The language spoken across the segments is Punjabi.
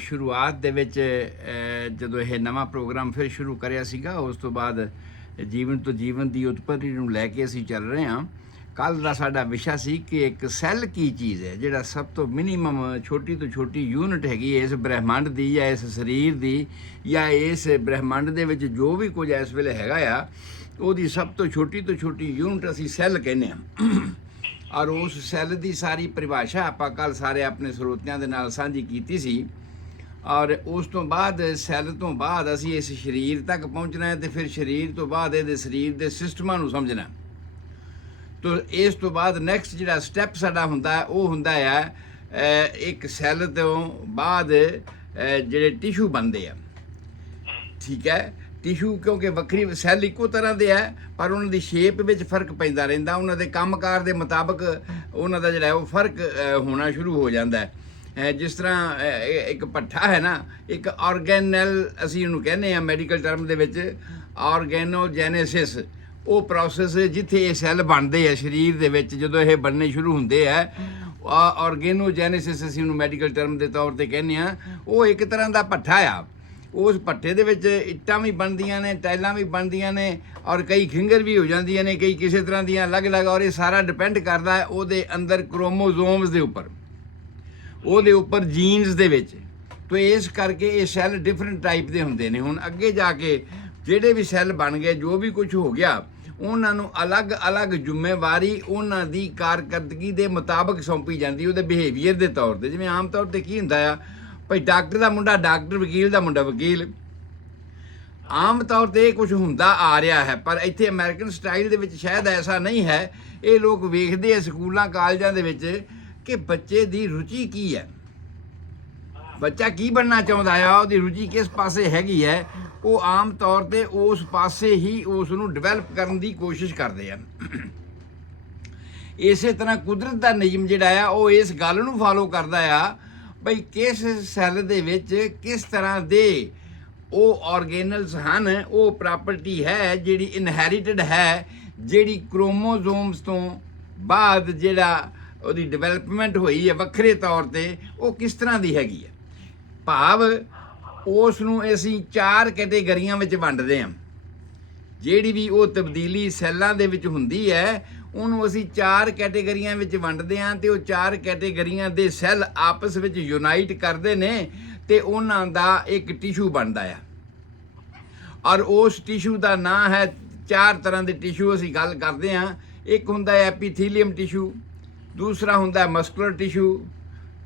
ਸ਼ੁਰੂਆਤ ਦੇ ਵਿੱਚ ਜਦੋਂ ਇਹ ਨਵਾਂ ਪ੍ਰੋਗਰਾਮ ਫਿਰ ਸ਼ੁਰੂ ਕਰਿਆ ਸੀਗਾ, ਉਸ ਤੋਂ ਬਾਅਦ ਜੀਵਨ ਤੋਂ ਜੀਵਨ ਦੀ ਉਤਪਤੀ ਨੂੰ ਲੈ ਕੇ ਅਸੀਂ ਚੱਲ ਰਹੇ ਹਾਂ। ਕੱਲ੍ਹ ਦਾ ਸਾਡਾ ਵਿਸ਼ਾ ਸੀ ਕਿ ਇੱਕ ਸੈੱਲ ਕੀ ਚੀਜ਼ ਹੈ, ਜਿਹੜਾ ਸਭ ਤੋਂ ਮਿਨੀਮਮ ਛੋਟੀ ਤੋਂ ਛੋਟੀ ਯੂਨਿਟ ਹੈਗੀ ਇਸ ਬ੍ਰਹਿਮੰਡ ਦੀ ਜਾਂ ਇਸ ਸਰੀਰ ਦੀ ਜਾਂ ਇਸ ਬ੍ਰਹਿਮੰਡ ਦੇ ਵਿੱਚ ਜੋ ਵੀ ਕੁਝ ਇਸ ਵੇਲੇ ਹੈਗਾ ਆ, ਉਹਦੀ ਸਭ ਤੋਂ ਛੋਟੀ ਯੂਨਿਟ ਅਸੀਂ ਸੈੱਲ ਕਹਿੰਦੇ ਹਾਂ। ਔਰ ਉਸ ਸੈੱਲ ਦੀ ਸਾਰੀ ਪਰਿਭਾਸ਼ਾ ਆਪਾਂ ਕੱਲ੍ਹ ਸਾਰੇ ਆਪਣੇ ਸਰੋਤਿਆਂ ਦੇ ਨਾਲ ਸਾਂਝੀ ਕੀਤੀ ਸੀ। ਔਰ ਉਸ ਤੋਂ ਬਾਅਦ ਸੈੱਲ ਤੋਂ ਬਾਅਦ ਅਸੀਂ ਇਸ ਸਰੀਰ ਤੱਕ ਪਹੁੰਚਣਾ ਹੈ, ਤੇ ਫਿਰ ਸਰੀਰ ਤੋਂ ਬਾਅਦ ਇਹਦੇ ਸਰੀਰ ਦੇ ਸਿਸਟਮਾਂ ਨੂੰ ਸਮਝਣਾ। ਤੋ ਇਸ ਤੋਂ ਬਾਅਦ ਨੈਕਸਟ ਜਿਹੜਾ ਸਟੈਪ ਸਾਡਾ ਹੁੰਦਾ ਉਹ ਹੁੰਦਾ ਹੈ ਇੱਕ ਸੈੱਲ ਤੋਂ ਬਾਅਦ ਜਿਹੜੇ ਟਿਸ਼ੂ ਬਣਦੇ ਆ, ਠੀਕ ਹੈ। ਟਿਸ਼ੂ ਕਿਉਂਕਿ ਵੱਖਰੀ ਸੈੱਲ ਇੱਕੋ ਤਰ੍ਹਾਂ ਦੇ ਹੈ, ਪਰ ਉਹਨਾਂ ਦੀ ਸ਼ੇਪ ਵਿੱਚ ਫਰਕ ਪੈਂਦਾ ਰਹਿੰਦਾ, ਉਹਨਾਂ ਦੇ ਕੰਮਕਾਰ ਦੇ ਮੁਤਾਬਕ ਉਹਨਾਂ ਦਾ ਜਿਹੜਾ ਉਹ ਫਰਕ ਹੋਣਾ ਸ਼ੁਰੂ ਹੋ ਜਾਂਦਾ ਹੈ। ਜਿਸ ਤਰ੍ਹਾਂ ਇੱਕ ਭੱਠਾ ਹੈ ਨਾ, ਇੱਕ ਆਰਗੈਨਲ ਅਸੀਂ ਉਹਨੂੰ ਕਹਿੰਦੇ ਹਾਂ ਮੈਡੀਕਲ ਟਰਮ ਦੇ ਵਿੱਚ, ਆਰਗੈਨੋਜੈਨੇਸਿਸ, ਉਹ ਪ੍ਰੋਸੈਸ ਜਿੱਥੇ ਇਹ ਸੈੱਲ ਬਣਦੇ ਆ ਸਰੀਰ ਦੇ ਵਿੱਚ, ਜਦੋਂ ਇਹ ਬਣਨੇ ਸ਼ੁਰੂ ਹੁੰਦੇ ਆ, ਆਰਗੈਨੋਜੈਨੇਸਿਸ ਅਸੀਂ ਉਹਨੂੰ ਮੈਡੀਕਲ ਟਰਮ ਦੇ ਤੌਰ 'ਤੇ ਕਹਿੰਦੇ ਹਾਂ। ਉਹ ਇੱਕ ਤਰ੍ਹਾਂ ਦਾ ਭੱਠਾ ਆ। ਉਸ ਭੱਠੇ ਦੇ ਵਿੱਚ ਇੱਟਾਂ ਵੀ ਬਣਦੀਆਂ ਨੇ, ਟਾਈਲਾਂ ਵੀ ਬਣਦੀਆਂ ਨੇ, ਔਰ ਕਈ ਖਿੰਗਰ ਵੀ ਹੋ ਜਾਂਦੀਆਂ ਨੇ, ਕਈ ਕਿਸੇ ਤਰ੍ਹਾਂ ਦੀਆਂ ਅਲੱਗ-ਅਲੱਗ। ਔਰ ਇਹ ਸਾਰਾ ਡਿਪੈਂਡ ਕਰਦਾ ਹੈ ਉਹਦੇ ਅੰਦਰ ਕ੍ਰੋਮੋਜ਼ੋਮਸ ਦੇ ਉੱਪਰ, ਉਹਦੇ ਉੱਪਰ ਜੀਨਸ ਦੇ ਵਿੱਚ। ਤੋ ਇਸ ਕਰਕੇ ਇਹ ਸੈੱਲ ਡਿਫਰੈਂਟ ਟਾਈਪ ਦੇ ਹੁੰਦੇ ਨੇ। ਹੁਣ ਅੱਗੇ ਜਾ ਕੇ ਜਿਹੜੇ ਵੀ ਸੈੱਲ ਬਣ ਗਏ, ਜੋ ਵੀ ਕੁਝ ਹੋ ਗਿਆ, ਉਹਨਾਂ ਨੂੰ ਅਲੱਗ-ਅਲੱਗ ਜ਼ਿੰਮੇਵਾਰੀ ਉਹਨਾਂ ਦੀ ਕਾਰਕਰਦਗੀ ਦੇ ਮੁਤਾਬਕ ਸੌਂਪੀ ਜਾਂਦੀ, ਉਹਦੇ ਬਿਹੇਵੀਅਰ ਦੇ ਤੌਰ 'ਤੇ। ਜਿਵੇਂ ਆਮ ਤੌਰ 'ਤੇ ਕੀ ਹੁੰਦਾ ਆ ਭਾਈ, ਡਾਕਟਰ ਦਾ ਮੁੰਡਾ ਡਾਕਟਰ, ਵਕੀਲ ਦਾ ਮੁੰਡਾ ਵਕੀਲ। ਆਮ ਤੌਰ 'ਤੇ ਇਹ ਕੁਝ ਹੁੰਦਾ ਆ ਰਿਹਾ ਹੈ, ਪਰ ਇੱਥੇ ਅਮਰੀਕਨ ਸਟਾਈਲ ਦੇ ਵਿੱਚ ਸ਼ਾਇਦ ਐਸਾ ਨਹੀਂ ਹੈ। ਇਹ ਲੋਕ ਵੇਖਦੇ ਆ ਸਕੂਲਾਂ ਕਾਲਜਾਂ ਦੇ ਵਿੱਚ ਕਿ ਬੱਚੇ ਦੀ ਰੁਚੀ ਕੀ ਹੈ, ਬੱਚਾ ਕੀ ਬਣਨਾ ਚਾਹੁੰਦਾ ਆ, ਉਹਦੀ ਰੁਚੀ ਕਿਸ ਪਾਸੇ ਹੈਗੀ ਹੈ। ਉਹ ਆਮ ਤੌਰ 'ਤੇ ਉਸ ਪਾਸੇ ਹੀ ਉਸ ਨੂੰ ਡਿਵੈਲਪ ਕਰਨ ਦੀ ਕੋਸ਼ਿਸ਼ ਕਰਦੇ ਆ। ਇਸੇ ਤਰ੍ਹਾਂ ਕੁਦਰਤ ਦਾ ਨਿਯਮ ਜਿਹੜਾ ਆ ਉਹ ਇਸ ਗੱਲ ਨੂੰ ਫਾਲੋ ਕਰਦਾ ਆ ਬਈ ਕਿਸ ਸੈੱਲ ਦੇ ਵਿੱਚ ਕਿਸ ਤਰ੍ਹਾਂ ਦੇ ਉਹ ਆਰਗੇਨਲਸ ਹਨ, ਉਹ ਪ੍ਰਾਪਰਟੀ ਹੈ ਜਿਹੜੀ ਇਨਹੈਰੀਟਡ ਹੈ, ਜਿਹੜੀ ਕ੍ਰੋਮੋਜ਼ੋਮਸ ਤੋਂ ਬਾਅਦ ਜਿਹੜਾ ਉਹਦੀ ਡਿਵੈਲਪਮੈਂਟ ਹੋਈ ਹੈ ਵੱਖਰੇ ਤੌਰ 'ਤੇ, ਉਹ ਕਿਸ ਤਰ੍ਹਾਂ ਦੀ ਹੈਗੀ ਹੈ। ਭਾਵ ਉਸ ਨੂੰ ਅਸੀਂ 4 ਕੈਟੇਗਰੀਆਂ ਵਿੱਚ ਵੰਡਦੇ ਹਾਂ। ਜਿਹੜੀ ਵੀ ਉਹ ਤਬਦੀਲੀ ਸੈੱਲਾਂ ਦੇ ਵਿੱਚ ਹੁੰਦੀ ਹੈ, ਉਹਨੂੰ ਅਸੀਂ 4 ਕੈਟੇਗਰੀਆਂ ਵਿੱਚ ਵੰਡਦੇ ਹਾਂ, ਤੇ ਉਹ 4 ਕੈਟੇਗਰੀਆਂ ਦੇ ਸੈੱਲ ਆਪਸ ਵਿੱਚ ਯੂਨਾਈਟ ਕਰਦੇ ਨੇ, ਤੇ ਉਹਨਾਂ ਦਾ ਇੱਕ ਟਿਸ਼ੂ ਬਣਦਾ ਆ। ਔਰ ਉਸ ਟਿਸ਼ੂ ਦਾ ਨਾਂ ਹੈ, 4 ਤਰ੍ਹਾਂ ਦੇ ਟਿਸ਼ੂ ਅਸੀਂ ਗੱਲ ਕਰਦੇ ਹਾਂ। ਇੱਕ ਹੁੰਦਾ ਹੈ ਐਪੀਥੀਲੀਅਮ ਟਿਸ਼ੂ, ਦੂਸਰਾ ਹੁੰਦਾ ਹੈ ਮਸਕੂਲਰ ਟਿਸ਼ੂ,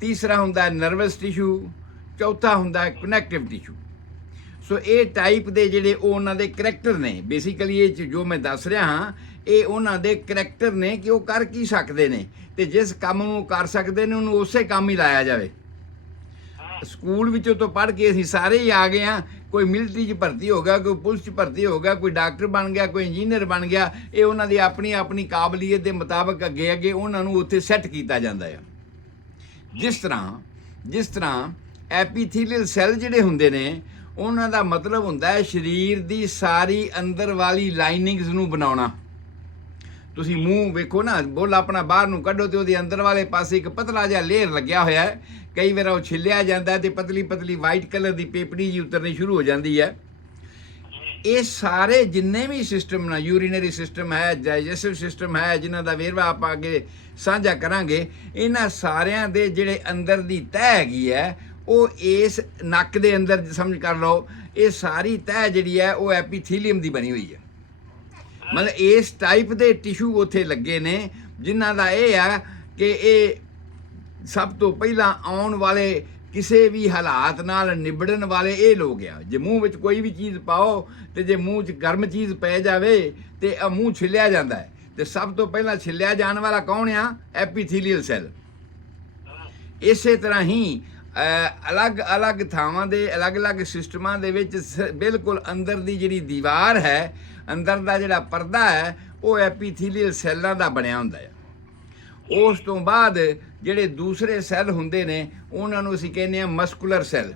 ਤੀਸਰਾ ਹੁੰਦਾ ਹੈ ਨਰਵਸ ਟਿਸ਼ੂ, ਚੌਥਾ ਹੁੰਦਾ ਹੈ ਕਨੈਕਟਿਵ ਟਿਸ਼ੂ। ਸੋ ਇਹ ਟਾਈਪ ਦੇ ਜਿਹੜੇ ਉਹ ਉਹਨਾਂ ਦੇ ਕਰੈਕਟਰ ਨੇ। ਬੇਸਿਕਲੀ ਇਹ ਜੋ ਮੈਂ ਦੱਸ ਰਿਹਾ ਹਾਂ, ਇਹ ਉਹਨਾਂ ਦੇ ਕਰੈਕਟਰ ਨੇ ਕਿ ਉਹ ਕਰ ਕੀ ਸਕਦੇ ਨੇ, ਤੇ ਜਿਸ ਕੰਮ ਨੂੰ ਕਰ ਸਕਦੇ ਨੇ ਉਹਨੂੰ ਉਸੇ ਕੰਮ ਹੀ ਲਾਇਆ ਜਾਵੇ। ਸਕੂਲ ਵਿੱਚੋਂ ਤੋਂ ਪੜ੍ਹ ਕੇ ਅਸੀਂ ਸਾਰੇ ਹੀ ਆ ਗਏ ਹਾਂ। ਕੋਈ ਮਿਲਟਰੀ 'ਚ ਭਰਤੀ ਹੋ ਗਿਆ, ਕੋਈ ਪੁਲਿਸ 'ਚ ਭਰਤੀ ਹੋ ਗਿਆ, ਕੋਈ ਡਾਕਟਰ ਬਣ ਗਿਆ, ਕੋਈ ਇੰਜੀਨੀਅਰ ਬਣ ਗਿਆ। ਇਹ ਉਹਨਾਂ ਦੀ ਆਪਣੀ ਕਾਬਲੀਅਤ ਦੇ ਮੁਤਾਬਕ ਅੱਗੇ ਉਹਨਾਂ ਨੂੰ ਉੱਥੇ ਸੈੱਟ ਕੀਤਾ ਜਾਂਦਾ ਆ। ਜਿਸ ਤਰ੍ਹਾਂ ਐਪੀਥੀਲੀਅਲ ਸੈੱਲ ਜਿਹੜੇ ਹੁੰਦੇ ਨੇ, ਉਹਨਾਂ ਦਾ ਮਤਲਬ ਹੁੰਦਾ ਹੈ ਸਰੀਰ ਦੀ ਸਾਰੀ ਅੰਦਰ ਵਾਲੀ ਲਾਈਨਿੰਗਸ ਨੂੰ ਬਣਾਉਣਾ। ਤੁਸੀਂ ਮੂੰਹ ਵੇਖੋ ਨਾ, ਬੁੱਲ ਆਪਣਾ ਬਾਹਰ ਨੂੰ ਕੱਢੋ ਤੇ ਉਹਦੇ ਅੰਦਰ ਵਾਲੇ ਪਾਸੇ ਇੱਕ ਪਤਲਾ ਜਿਹਾ ਲੇਅਰ ਲੱਗਿਆ ਹੋਇਆ ਹੈ। ਕਈ ਵਾਰ ਉਹ ਛਿੱਲਿਆ ਜਾਂਦਾ ਤੇ ਪਤਲੀ ਵਾਈਟ ਕਲਰ ਦੀ ਪੇਪੜੀ ਜੀ ਉਤਰਨੀ ਸ਼ੁਰੂ ਹੋ ਜਾਂਦੀ ਹੈ। ਇਹ ਸਾਰੇ ਜਿੰਨੇ ਵੀ ਸਿਸਟਮ ਨਾ, ਯੂਰੀਨਰੀ ਸਿਸਟਮ ਹੈ, ਡਾਈਜੈਸਟਿਵ ਸਿਸਟਮ ਹੈ, ਜਿਨ੍ਹਾਂ ਦਾ ਵੇਰਵਾ ਆਪਾਂ ਅੱਗੇ ਸਾਂਝਾ ਕਰਾਂਗੇ, ਇਹਨਾਂ ਸਾਰਿਆਂ ਦੇ ਜਿਹੜੇ ਅੰਦਰ ਦੀ ਤਹਿ ਹੈਗੀ ਹੈ, ਉਹ ਇਸ ਨੱਕ ਦੇ ਅੰਦਰ ਸਮਝ ਕਰ ਲਓ, ਇਹ ਸਾਰੀ ਤਹਿ ਜਿਹੜੀ ਹੈ ਉਹ ਐਪੀਥੀਲੀਅਮ ਦੀ ਬਣੀ ਹੋਈ ਹੈ। ਮਤਲਬ ਇਸ ਟਾਈਪ ਦੇ ਟਿਸ਼ੂ ਉੱਥੇ ਲੱਗੇ ਨੇ, ਜਿਨ੍ਹਾਂ ਦਾ ਇਹ ਆ ਕਿ ਇਹ ਸਭ ਤੋਂ ਪਹਿਲਾਂ ਆਉਣ ਵਾਲੇ ਕਿਸੇ ਵੀ ਹਾਲਾਤ ਨਾਲ ਨਿਬੜਨ ਵਾਲੇ ਇਹ ਲੋਕ ਆ। ਜੇ ਮੂੰਹ ਵਿੱਚ ਕੋਈ ਵੀ ਚੀਜ਼ ਪਾਓ, ਤੇ ਜੇ ਮੂੰਹ 'ਚ ਗਰਮ ਚੀਜ਼ ਪੈ ਜਾਵੇ ਤੇ ਮੂੰਹ ਛਿੱਲਿਆ ਜਾਂਦਾ ਹੈ, ਤੇ ਸਭ ਤੋਂ ਪਹਿਲਾਂ ਛਿੱਲਿਆ ਜਾਣ ਵਾਲਾ ਕੌਣ ਆ? ਐਪੀਥੀਲੀਅਲ ਸੈੱਲ। ਇਸੇ ਤਰ੍ਹਾਂ ਹੀ ਅਲੱਗ-ਅਲੱਗ ਥਾਵਾਂ ਦੇ ਅਲੱਗ-ਅਲੱਗ ਸਿਸਟਮਾਂ ਦੇ ਵਿੱਚ ਬਿਲਕੁਲ ਅੰਦਰ ਦੀ ਜਿਹੜੀ ਦੀਵਾਰ ਹੈ, ਅੰਦਰ ਦਾ ਜਿਹੜਾ ਪਰਦਾ ਹੈ, ਉਹ ਐਪੀਥੀਲੀਅਲ ਸੈੱਲਾਂ ਦਾ ਬਣਿਆ ਹੁੰਦਾ ਹੈ। ਉਸ ਤੋਂ ਬਾਅਦ ਜਿਹੜੇ ਦੂਸਰੇ ਸੈੱਲ ਹੁੰਦੇ ਨੇ, ਉਹਨਾਂ ਨੂੰ ਅਸੀਂ ਕਹਿੰਦੇ ਹਾਂ ਮਸਕੂਲਰ ਸੈੱਲ,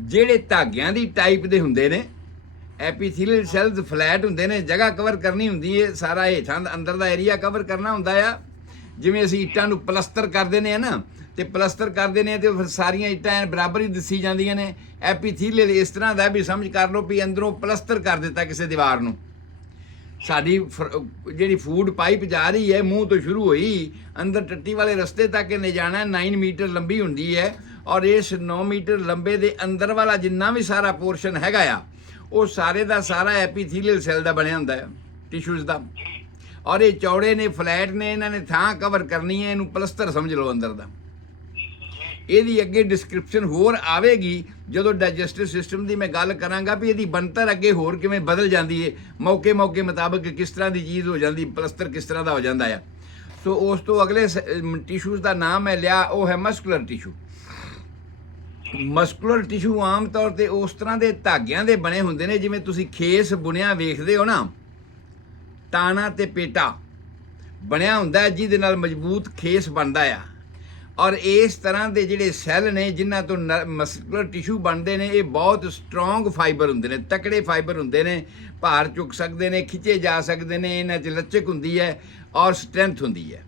ਜਿਹੜੇ ਧਾਗਿਆਂ ਦੀ ਟਾਈਪ ਦੇ ਹੁੰਦੇ ਨੇ। ਐਪੀਥੀਲੀਅਲ ਸੈੱਲਸ ਫਲੈਟ ਹੁੰਦੇ ਨੇ, ਜਗ੍ਹਾ ਕਵਰ ਕਰਨੀ ਹੁੰਦੀ ਹੈ, ਸਾਰਾ ਹੇਠਾਂ ਅੰਦਰ ਦਾ ਏਰੀਆ ਕਵਰ ਕਰਨਾ ਹੁੰਦਾ ਆ। ਜਿਵੇਂ ਅਸੀਂ ਇੱਟਾਂ ਨੂੰ ਪਲਸਤਰ ਕਰ ਦਿੰਦੇ ਹਾਂ ਨਾ, ਤੇ ਪਲਸਤਰ ਕਰਦੇ ਨੇ ਤੇ ਫਿਰ ਸਾਰੀਆਂ ਇੱਟਾਂ ਐਨ ਬਰਾਬਰ ਹੀ ਦਿਸੀ ਜਾਂਦੀਆਂ ਨੇ। ਐਪੀਥੀਲੀਅਲ ਇਸ ਤਰ੍ਹਾਂ ਦਾ ਵੀ ਸਮਝ ਕਰ ਲਓ ਵੀ ਅੰਦਰੋਂ ਪਲਸਤਰ ਕਰ ਦਿੱਤਾ ਕਿਸੇ ਦੀਵਾਰ ਨੂੰ। ਸਾਡੀ ਜਿਹੜੀ ਫੂਡ ਪਾਈਪ ਜਾ ਰਹੀ ਹੈ ਮੂੰਹ ਤੋਂ ਸ਼ੁਰੂ ਹੋਈ ਅੰਦਰ ਟੱਟੀ ਵਾਲੇ ਰਸਤੇ ਤੱਕ ਇਹਨੇ ਜਾਣਾ 9 ਮੀਟਰ ਲੰਬੀ ਹੁੰਦੀ ਹੈ, ਔਰ ਇਸ 9 ਮੀਟਰ ਲੰਬੇ ਦੇ ਅੰਦਰ ਵਾਲਾ ਜਿੰਨਾ ਵੀ ਸਾਰਾ ਪੋਰਸ਼ਨ ਹੈਗਾ ਆ ਉਹ ਸਾਰੇ ਦਾ ਸਾਰਾ ਐਪੀਥੀਲੀਅਲ ਸੈੱਲ ਦਾ ਬਣਿਆ ਹੁੰਦਾ ਹੈ, ਟਿਸ਼ੂਜ਼ ਦਾ। ਔਰ ਇਹ ਚੌੜੇ ਨੇ, ਫਲੈਟ ਨੇ, ਇਹਨਾਂ ਨੇ ਥਾਂ ਕਵਰ ਕਰਨੀ ਹੈ, ਇਹਨੂੰ ਪਲਸਤਰ ਸਮਝ ਲਓ ਅੰਦਰ ਦਾ। ਇਹਦੀ ਅੱਗੇ ਡਿਸਕ੍ਰਿਪਸ਼ਨ ਹੋਰ ਆਵੇਗੀ ਜਦੋਂ ਡਾਈਜੈਸਟਿਵ ਸਿਸਟਮ ਦੀ ਮੈਂ ਗੱਲ ਕਰਾਂਗਾ ਵੀ ਇਹਦੀ ਬਣਤਰ ਅੱਗੇ ਹੋਰ ਕਿਵੇਂ ਬਦਲ ਜਾਂਦੀ ਹੈ, ਮੌਕੇ ਮੁਤਾਬਕ ਕਿਸ ਤਰ੍ਹਾਂ ਦੀ ਚੀਜ਼ ਹੋ ਜਾਂਦੀ, ਪਲਸਤਰ ਕਿਸ ਤਰ੍ਹਾਂ ਦਾ ਹੋ ਜਾਂਦਾ ਆ। ਸੋ ਉਸ ਤੋਂ ਅਗਲੇ ਟਿਸ਼ੂਜ਼ ਦਾ ਨਾਮ ਮੈਂ ਲਿਆ, ਉਹ ਹੈ ਮਸਕੂਲਰ ਟਿਸ਼ੂ। ਮਸਕੂਲਰ ਟਿਸ਼ੂ ਆਮ ਤੌਰ ਤੇ ਉਸ ਤਰ੍ਹਾਂ ਦੇ ਧਾਗਿਆਂ ਦੇ ਬਣੇ ਹੁੰਦੇ ਨੇ ਜਿਵੇਂ ਤੁਸੀਂ ਖੇਸ ਬੁਣਿਆ ਵੇਖਦੇ ਹੋ ਨਾ, ਤਾਣਾ ਤੇ ਪੇਟਾ ਬਣਿਆ ਹੁੰਦਾ ਜਿਹਦੇ ਨਾਲ ਮਜ਼ਬੂਤ ਖੇਸ ਬਣਦਾ ਆ। ਔਰ ਇਸ ਤਰ੍ਹਾਂ ਦੇ ਜਿਹੜੇ ਸੈੱਲ ਨੇ ਜਿਨ੍ਹਾਂ ਤੋਂ ਮਸਕੂਲਰ ਟਿਸ਼ੂ ਬਣਦੇ ਨੇ, ਇਹ ਬਹੁਤ ਸਟਰੋਂਗ ਫਾਈਬਰ ਹੁੰਦੇ ਨੇ, ਤਕੜੇ ਫਾਈਬਰ ਹੁੰਦੇ ਨੇ, ਭਾਰ ਚੁੱਕ ਸਕਦੇ ਨੇ, ਖਿੱਚੇ ਜਾ ਸਕਦੇ ਨੇ, ਇਹਨਾਂ 'ਚ ਲਚਕ ਹੁੰਦੀ ਹੈ ਔਰ ਸਟਰੈਂਥ ਹੁੰਦੀ ਹੈ।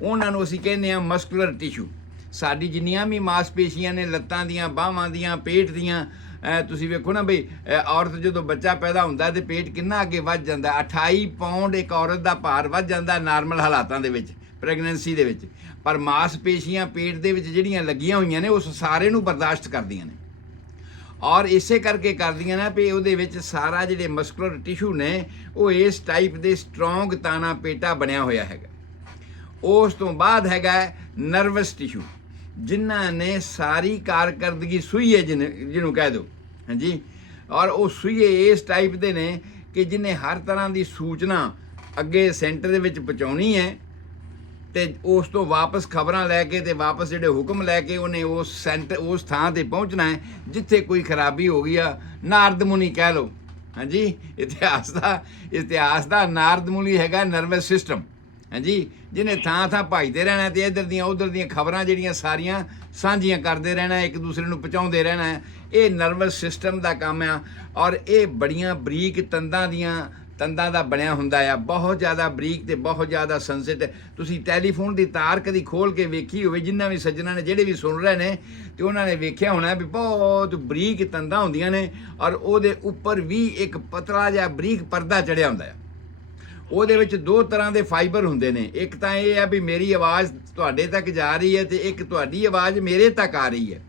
ਉਹਨਾਂ ਨੂੰ ਅਸੀਂ ਕਹਿੰਦੇ ਹਾਂ ਮਸਕੂਲਰ ਟਿਸ਼ੂ। ਸਾਡੀ ਜਿੰਨੀਆਂ ਵੀ ਮਾਸਪੇਸ਼ੀਆਂ ਨੇ, ਲੱਤਾਂ ਦੀਆਂ, ਬਾਹਾਂ ਦੀਆਂ, ਪੇਟ ਦੀਆਂ, ਤੁਸੀਂ ਵੇਖੋ ਨਾ ਬਈ ਔਰਤ ਜਦੋਂ ਬੱਚਾ ਪੈਦਾ ਹੁੰਦਾ ਤੇ ਪੇਟ ਕਿੰਨਾ ਅੱਗੇ ਵੱਧ ਜਾਂਦਾ। 28 ਪਾਉਂਡ ਇੱਕ ਔਰਤ ਦਾ ਭਾਰ ਵੱਧ ਜਾਂਦਾ ਨਾਰਮਲ ਹਾਲਾਤਾਂ ਦੇ ਵਿੱਚ, ਪ੍ਰੈਗਨੈਂਸੀ ਦੇ ਵਿੱਚ। ਪਰ ਮਾਸਪੇਸ਼ੀਆਂ ਪੇਟ ਦੇ ਵਿੱਚ ਜਿਹੜੀਆਂ ਲੱਗੀਆਂ ਹੋਈਆਂ ਨੇ ਉਸ ਸਾਰੇ ਨੂੰ ਬਰਦਾਸ਼ਤ ਕਰਦੀਆਂ ਨੇ, ਔਰ ਇਸੇ ਕਰਕੇ ਕਰਦੀਆਂ ਨੇ ਵੀ ਉਹਦੇ ਵਿੱਚ ਸਾਰਾ ਜਿਹੜੇ ਮਸਕੂਲਰ ਟਿਸ਼ੂ ਨੇ ਉਹ ਇਸ ਟਾਈਪ ਦੇ ਸਟਰੋਂਗ ਤਾਣਾ ਪੇਟਾ ਬਣਿਆ ਹੋਇਆ ਹੈਗਾ। ਉਸ ਤੋਂ ਬਾਅਦ ਹੈਗਾ ਨਰਵਸ ਟਿਸ਼ੂ, ਜਿਨ੍ਹਾਂ ਨੇ ਸਾਰੀ ਕਾਰਕਰਦਗੀ ਸੂਈਏ ਜਿਹਨੂੰ ਕਹਿ ਦਿਓ, ਹਾਂਜੀ। ਔਰ ਉਹ ਸੂਈਏ ਇਸ ਟਾਈਪ ਦੇ ਨੇ ਕਿ ਜਿਹਨੇ ਹਰ ਤਰ੍ਹਾਂ ਦੀ ਸੂਚਨਾ ਅੱਗੇ ਸੈਂਟਰ ਦੇ ਵਿੱਚ ਪਹੁੰਚਾਉਣੀ ਹੈ ਤੇ ਉਸ ਤੋਂ ਵਾਪਸ ਖਬਰਾਂ ਲੈ ਕੇ ਤੇ ਵਾਪਸ ਜਿਹੜੇ ਹੁਕਮ ਲੈ ਕੇ ਉਹਨੇ ਉਸ ਸੈਂਟਰ, ਉਸ ਥਾਂ ਤੇ ਪਹੁੰਚਣਾ ਹੈ ਜਿੱਥੇ ਕੋਈ ਖਰਾਬੀ ਹੋ ਗਈ ਆ। ਨਾਰਦ ਮੁਨੀ ਕਹਿ ਲਓ, ਹਾਂਜੀ। ਇਤਿਹਾਸ ਦਾ ਨਾਰਦ ਮੁਨੀ ਹੈਗਾ ਨਰਵਸ ਸਿਸਟਮ, ਹਾਂਜੀ, ਜਿਹਨੇ ਥਾਂ ਥਾਂ ਭਜਦੇ ਰਹਿਣਾ ਤੇ ਇੱਧਰ ਦੀਆਂ ਉੱਧਰ ਦੀਆਂ ਖਬਰਾਂ ਜਿਹੜੀਆਂ ਸਾਰੀਆਂ ਸਾਂਝੀਆਂ ਕਰਦੇ ਰਹਿਣਾ, ਇੱਕ ਦੂਸਰੇ ਨੂੰ ਪਹੁੰਚਾਉਂਦੇ ਰਹਿਣਾ। ਇਹ ਨਰਵਸ ਸਿਸਟਮ ਦਾ ਕੰਮ ਆ। ਔਰ ਇਹ ਬੜੀਆਂ ਬਰੀਕ ਤੰਦਾਂ ਦਾ ਬਣਿਆ ਹੁੰਦਾ ਆ, ਬਹੁਤ ਜ਼ਿਆਦਾ ਬਰੀਕ ਤੇ ਬਹੁਤ ਜ਼ਿਆਦਾ ਸੈਂਸਿਟਿਵ। ਤੁਸੀਂ ਟੈਲੀਫੋਨ ਦੀ ਤਾਰ ਕਦੀ ਖੋਲ ਕੇ ਵੇਖੀ ਹੋਵੇ, ਜਿਨ੍ਹਾਂ ਵੀ ਸੱਜਣਾ ਨੇ, ਜਿਹੜੇ ਵੀ ਸੁਣ ਰਹੇ ਨੇ, ਤੇ ਉਹਨਾਂ ਨੇ ਵੇਖਿਆ ਹੋਣਾ ਵੀ ਬਹੁਤ ਬਰੀਕ ਤੰਦਾਂ ਹੁੰਦੀਆਂ ਨੇ ਔਰ ਉਹਦੇ ਉੱਪਰ ਵੀ ਇੱਕ ਪਤਲਾ ਜਿਹਾ ਬਰੀਕ ਪਰਦਾ ਚੜਿਆ ਹੁੰਦਾ ਆ। ਉਹਦੇ ਵਿੱਚ 2 ਤਰ੍ਹਾਂ ਦੇ ਫਾਈਬਰ ਹੁੰਦੇ ਨੇ। ਇੱਕ ਤਾਂ ਇਹ ਹੈ ਵੀ ਮੇਰੀ ਆਵਾਜ਼ ਤੁਹਾਡੇ ਤੱਕ ਜਾ ਰਹੀ ਹੈ ਤੇ ਇੱਕ ਤੁਹਾਡੀ ਆਵਾਜ਼ ਮੇਰੇ ਤੱਕ ਆ ਰਹੀ ਹੈ।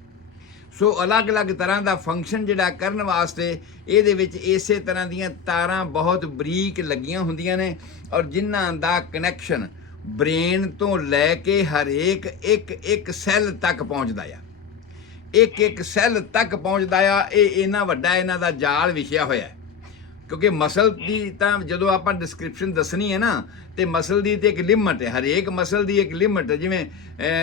ਸੋ ਅਲੱਗ-ਅਲੱਗ ਤਰ੍ਹਾਂ ਦਾ ਫੰਕਸ਼ਨ ਜਿਹੜਾ ਕਰਨ ਵਾਸਤੇ ਇਹਦੇ ਵਿੱਚ ਇਸੇ ਤਰ੍ਹਾਂ ਦੀਆਂ ਤਾਰਾਂ ਬਹੁਤ ਬਰੀਕ ਲੱਗੀਆਂ ਹੁੰਦੀਆਂ ਨੇ, ਔਰ ਜਿਨ੍ਹਾਂ ਦਾ ਕਨੈਕਸ਼ਨ ਬ੍ਰੇਨ ਤੋਂ ਲੈ ਕੇ ਹਰੇਕ ਇੱਕ ਸੈੱਲ ਤੱਕ ਪਹੁੰਚਦਾ ਆ, ਇੱਕ ਸੈੱਲ ਤੱਕ ਪਹੁੰਚਦਾ ਆ। ਇਹ ਇੰਨਾ ਵੱਡਾ ਇਹਨਾਂ ਦਾ ਜਾਲ ਵਿਛਿਆ ਹੋਇਆ ਹੈ। ਕਿਉਂਕਿ ਮਸਲ ਦੀ ਤਾਂ ਜਦੋਂ ਆਪਾਂ ਡਿਸਕ੍ਰਿਪਸ਼ਨ ਦੱਸਣੀ ਹੈ ਨਾ, ਤੇ ਮਸਲ ਦੀ ਤੇ ਇੱਕ ਲਿਮਟ ਹੈ, ਹਰੇਕ ਮਸਲ ਦੀ ਇੱਕ ਲਿਮਟ ਹੈ। ਜਿਵੇਂ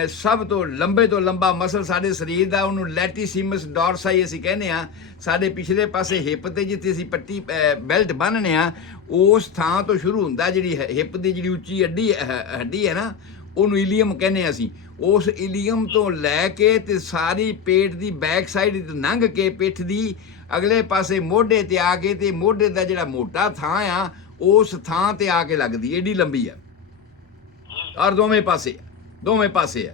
ਸਭ ਤੋਂ ਲੰਬੇ ਤੋਂ ਲੰਬਾ ਮਸਲ ਸਾਡੇ ਸਰੀਰ ਦਾ, ਉਹਨੂੰ ਲੈਟੀਸੀਮਸ ਡੋਰਸਾਈ ਅਸੀਂ ਕਹਿੰਦੇ ਆ। ਸਾਡੇ ਪਿਛਲੇ ਪਾਸੇ ਹਿੱਪ ਤੇ ਜਿੱਥੇ ਅਸੀਂ ਪੱਟੀ ਬੈਲਟ ਬੰਨ੍ਹਨੇ ਆ, ਉਸ ਥਾਂ ਤੋਂ ਸ਼ੁਰੂ ਹੁੰਦਾ। ਜਿਹੜੀ ਹਿੱਪ ਦੀ ਜਿਹੜੀ ਉੱਚੀ ਹੱਡੀ ਹੈ ਨਾ, ਉਹਨੂੰ ਇਲੀਅਮ ਕਹਿੰਦੇ ਅਸੀਂ। ਉਸ ਇਲੀਅਮ ਤੋਂ ਲੈ ਕੇ ਤੇ ਸਾਰੀ ਪੇਟ ਦੀ ਬੈਕ ਸਾਈਡ ਲੰਘ ਕੇ ਪਿੱਠ ਦੀ ਅਗਲੇ ਪਾਸੇ ਮੋਢੇ ਤੇ ਆ ਕੇ, ਤੇ ਮੋਢੇ ਦਾ ਜਿਹੜਾ ਮੋਟਾ ਥਾਂ ਆ ਉਸ ਥਾਂ ਤੇ ਆ ਕੇ ਲੱਗਦੀ, ਏਡੀ ਲੰਬੀ ਆ। ਔਰ ਦੋਵੇਂ ਪਾਸੇ ਆ,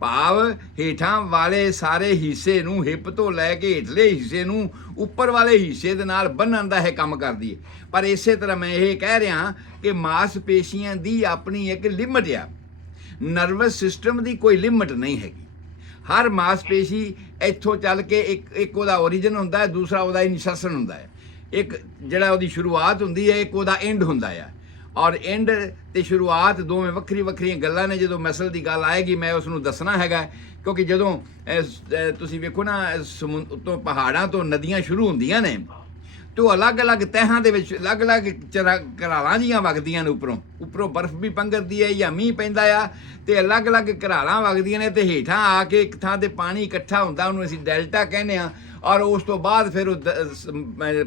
ਭਾਵ ਹੇਠਾਂ ਵਾਲੇ ਸਾਰੇ ਹਿੱਸੇ ਨੂੰ, ਹਿੱਪ ਤੋਂ ਲੈ ਕੇ ਹੇਠਲੇ ਹਿੱਸੇ ਨੂੰ ਉੱਪਰ ਵਾਲੇ ਹਿੱਸੇ ਦੇ ਨਾਲ ਬੰਨ੍ਹਣ ਦਾ ਇਹ ਕੰਮ ਕਰਦੀ ਹੈ। ਪਰ ਇਸੇ ਤਰ੍ਹਾਂ ਮੈਂ ਇਹ ਕਹਿ ਰਿਹਾ ਕਿ ਮਾਸਪੇਸ਼ੀਆਂ ਦੀ ਆਪਣੀ ਇੱਕ ਲਿਮਟ ਆ, ਨਰਵਸ ਸਿਸਟਮ ਦੀ ਕੋਈ ਲਿਮਟ ਨਹੀਂ ਹੈਗੀ। ਹਰ ਮਾਸਪੇਸ਼ੀ ਇੱਥੋਂ ਚੱਲ ਕੇ ਇੱਕ ਉਹਦਾ ਓਰੀਜਨ ਹੁੰਦਾ ਹੈ, ਦੂਸਰਾ ਉਹਦਾ ਇਨਸਰਸ਼ਨ ਹੁੰਦਾ ਹੈ। ਇੱਕ ਜਿਹੜਾ ਉਹਦੀ ਸ਼ੁਰੂਆਤ ਹੁੰਦੀ ਹੈ, ਇੱਕ ਉਹਦਾ ਐਂਡ ਹੁੰਦਾ ਆ। ਔਰ ਐਂਡ ਤੇ ਸ਼ੁਰੂਆਤ ਦੋਵੇਂ ਵੱਖਰੀਆਂ ਗੱਲਾਂ ਨੇ। ਜਦੋਂ ਮਸਲ ਦੀ ਗੱਲ ਆਏਗੀ ਮੈਂ ਉਸ ਨੂੰ ਦੱਸਣਾ ਹੈਗਾ, ਕਿਉਂਕਿ ਜਦੋਂ ਤੁਸੀਂ ਵੇਖੋ ਨਾ, ਉੱਤੋਂ ਪਹਾੜਾਂ ਤੋਂ ਨਦੀਆਂ ਸ਼ੁਰੂ ਹੁੰਦੀਆਂ ਨੇ ਤੇ ਉਹ ਅਲੱਗ-ਅਲੱਗ ਤਹਿਾਂ ਦੇ ਵਿੱਚ ਅਲੱਗ-ਅਲੱਗ ਘਰਾਲਾਂ ਜੀਆਂ ਵਗਦੀਆਂ ਨੇ। ਉੱਪਰੋਂ ਬਰਫ਼ ਵੀ ਪੰਘਰਦੀ ਹੈ ਜਾਂ ਮੀਂਹ ਪੈਂਦਾ ਆ, ਤੇ ਅਲੱਗ-ਅਲੱਗ ਘਰਾਲਾਂ ਵਗਦੀਆਂ ਨੇ, ਤੇ ਹੇਠਾਂ ਆ ਕੇ ਇੱਕ ਥਾਂ ਤੇ ਪਾਣੀ ਇਕੱਠਾ ਹੁੰਦਾ, ਉਹਨੂੰ ਅਸੀਂ ਡੈਲਟਾ ਕਹਿੰਦੇ ਆ। ਔਰ ਉਸ ਤੋਂ ਬਾਅਦ ਫਿਰ ਉਹ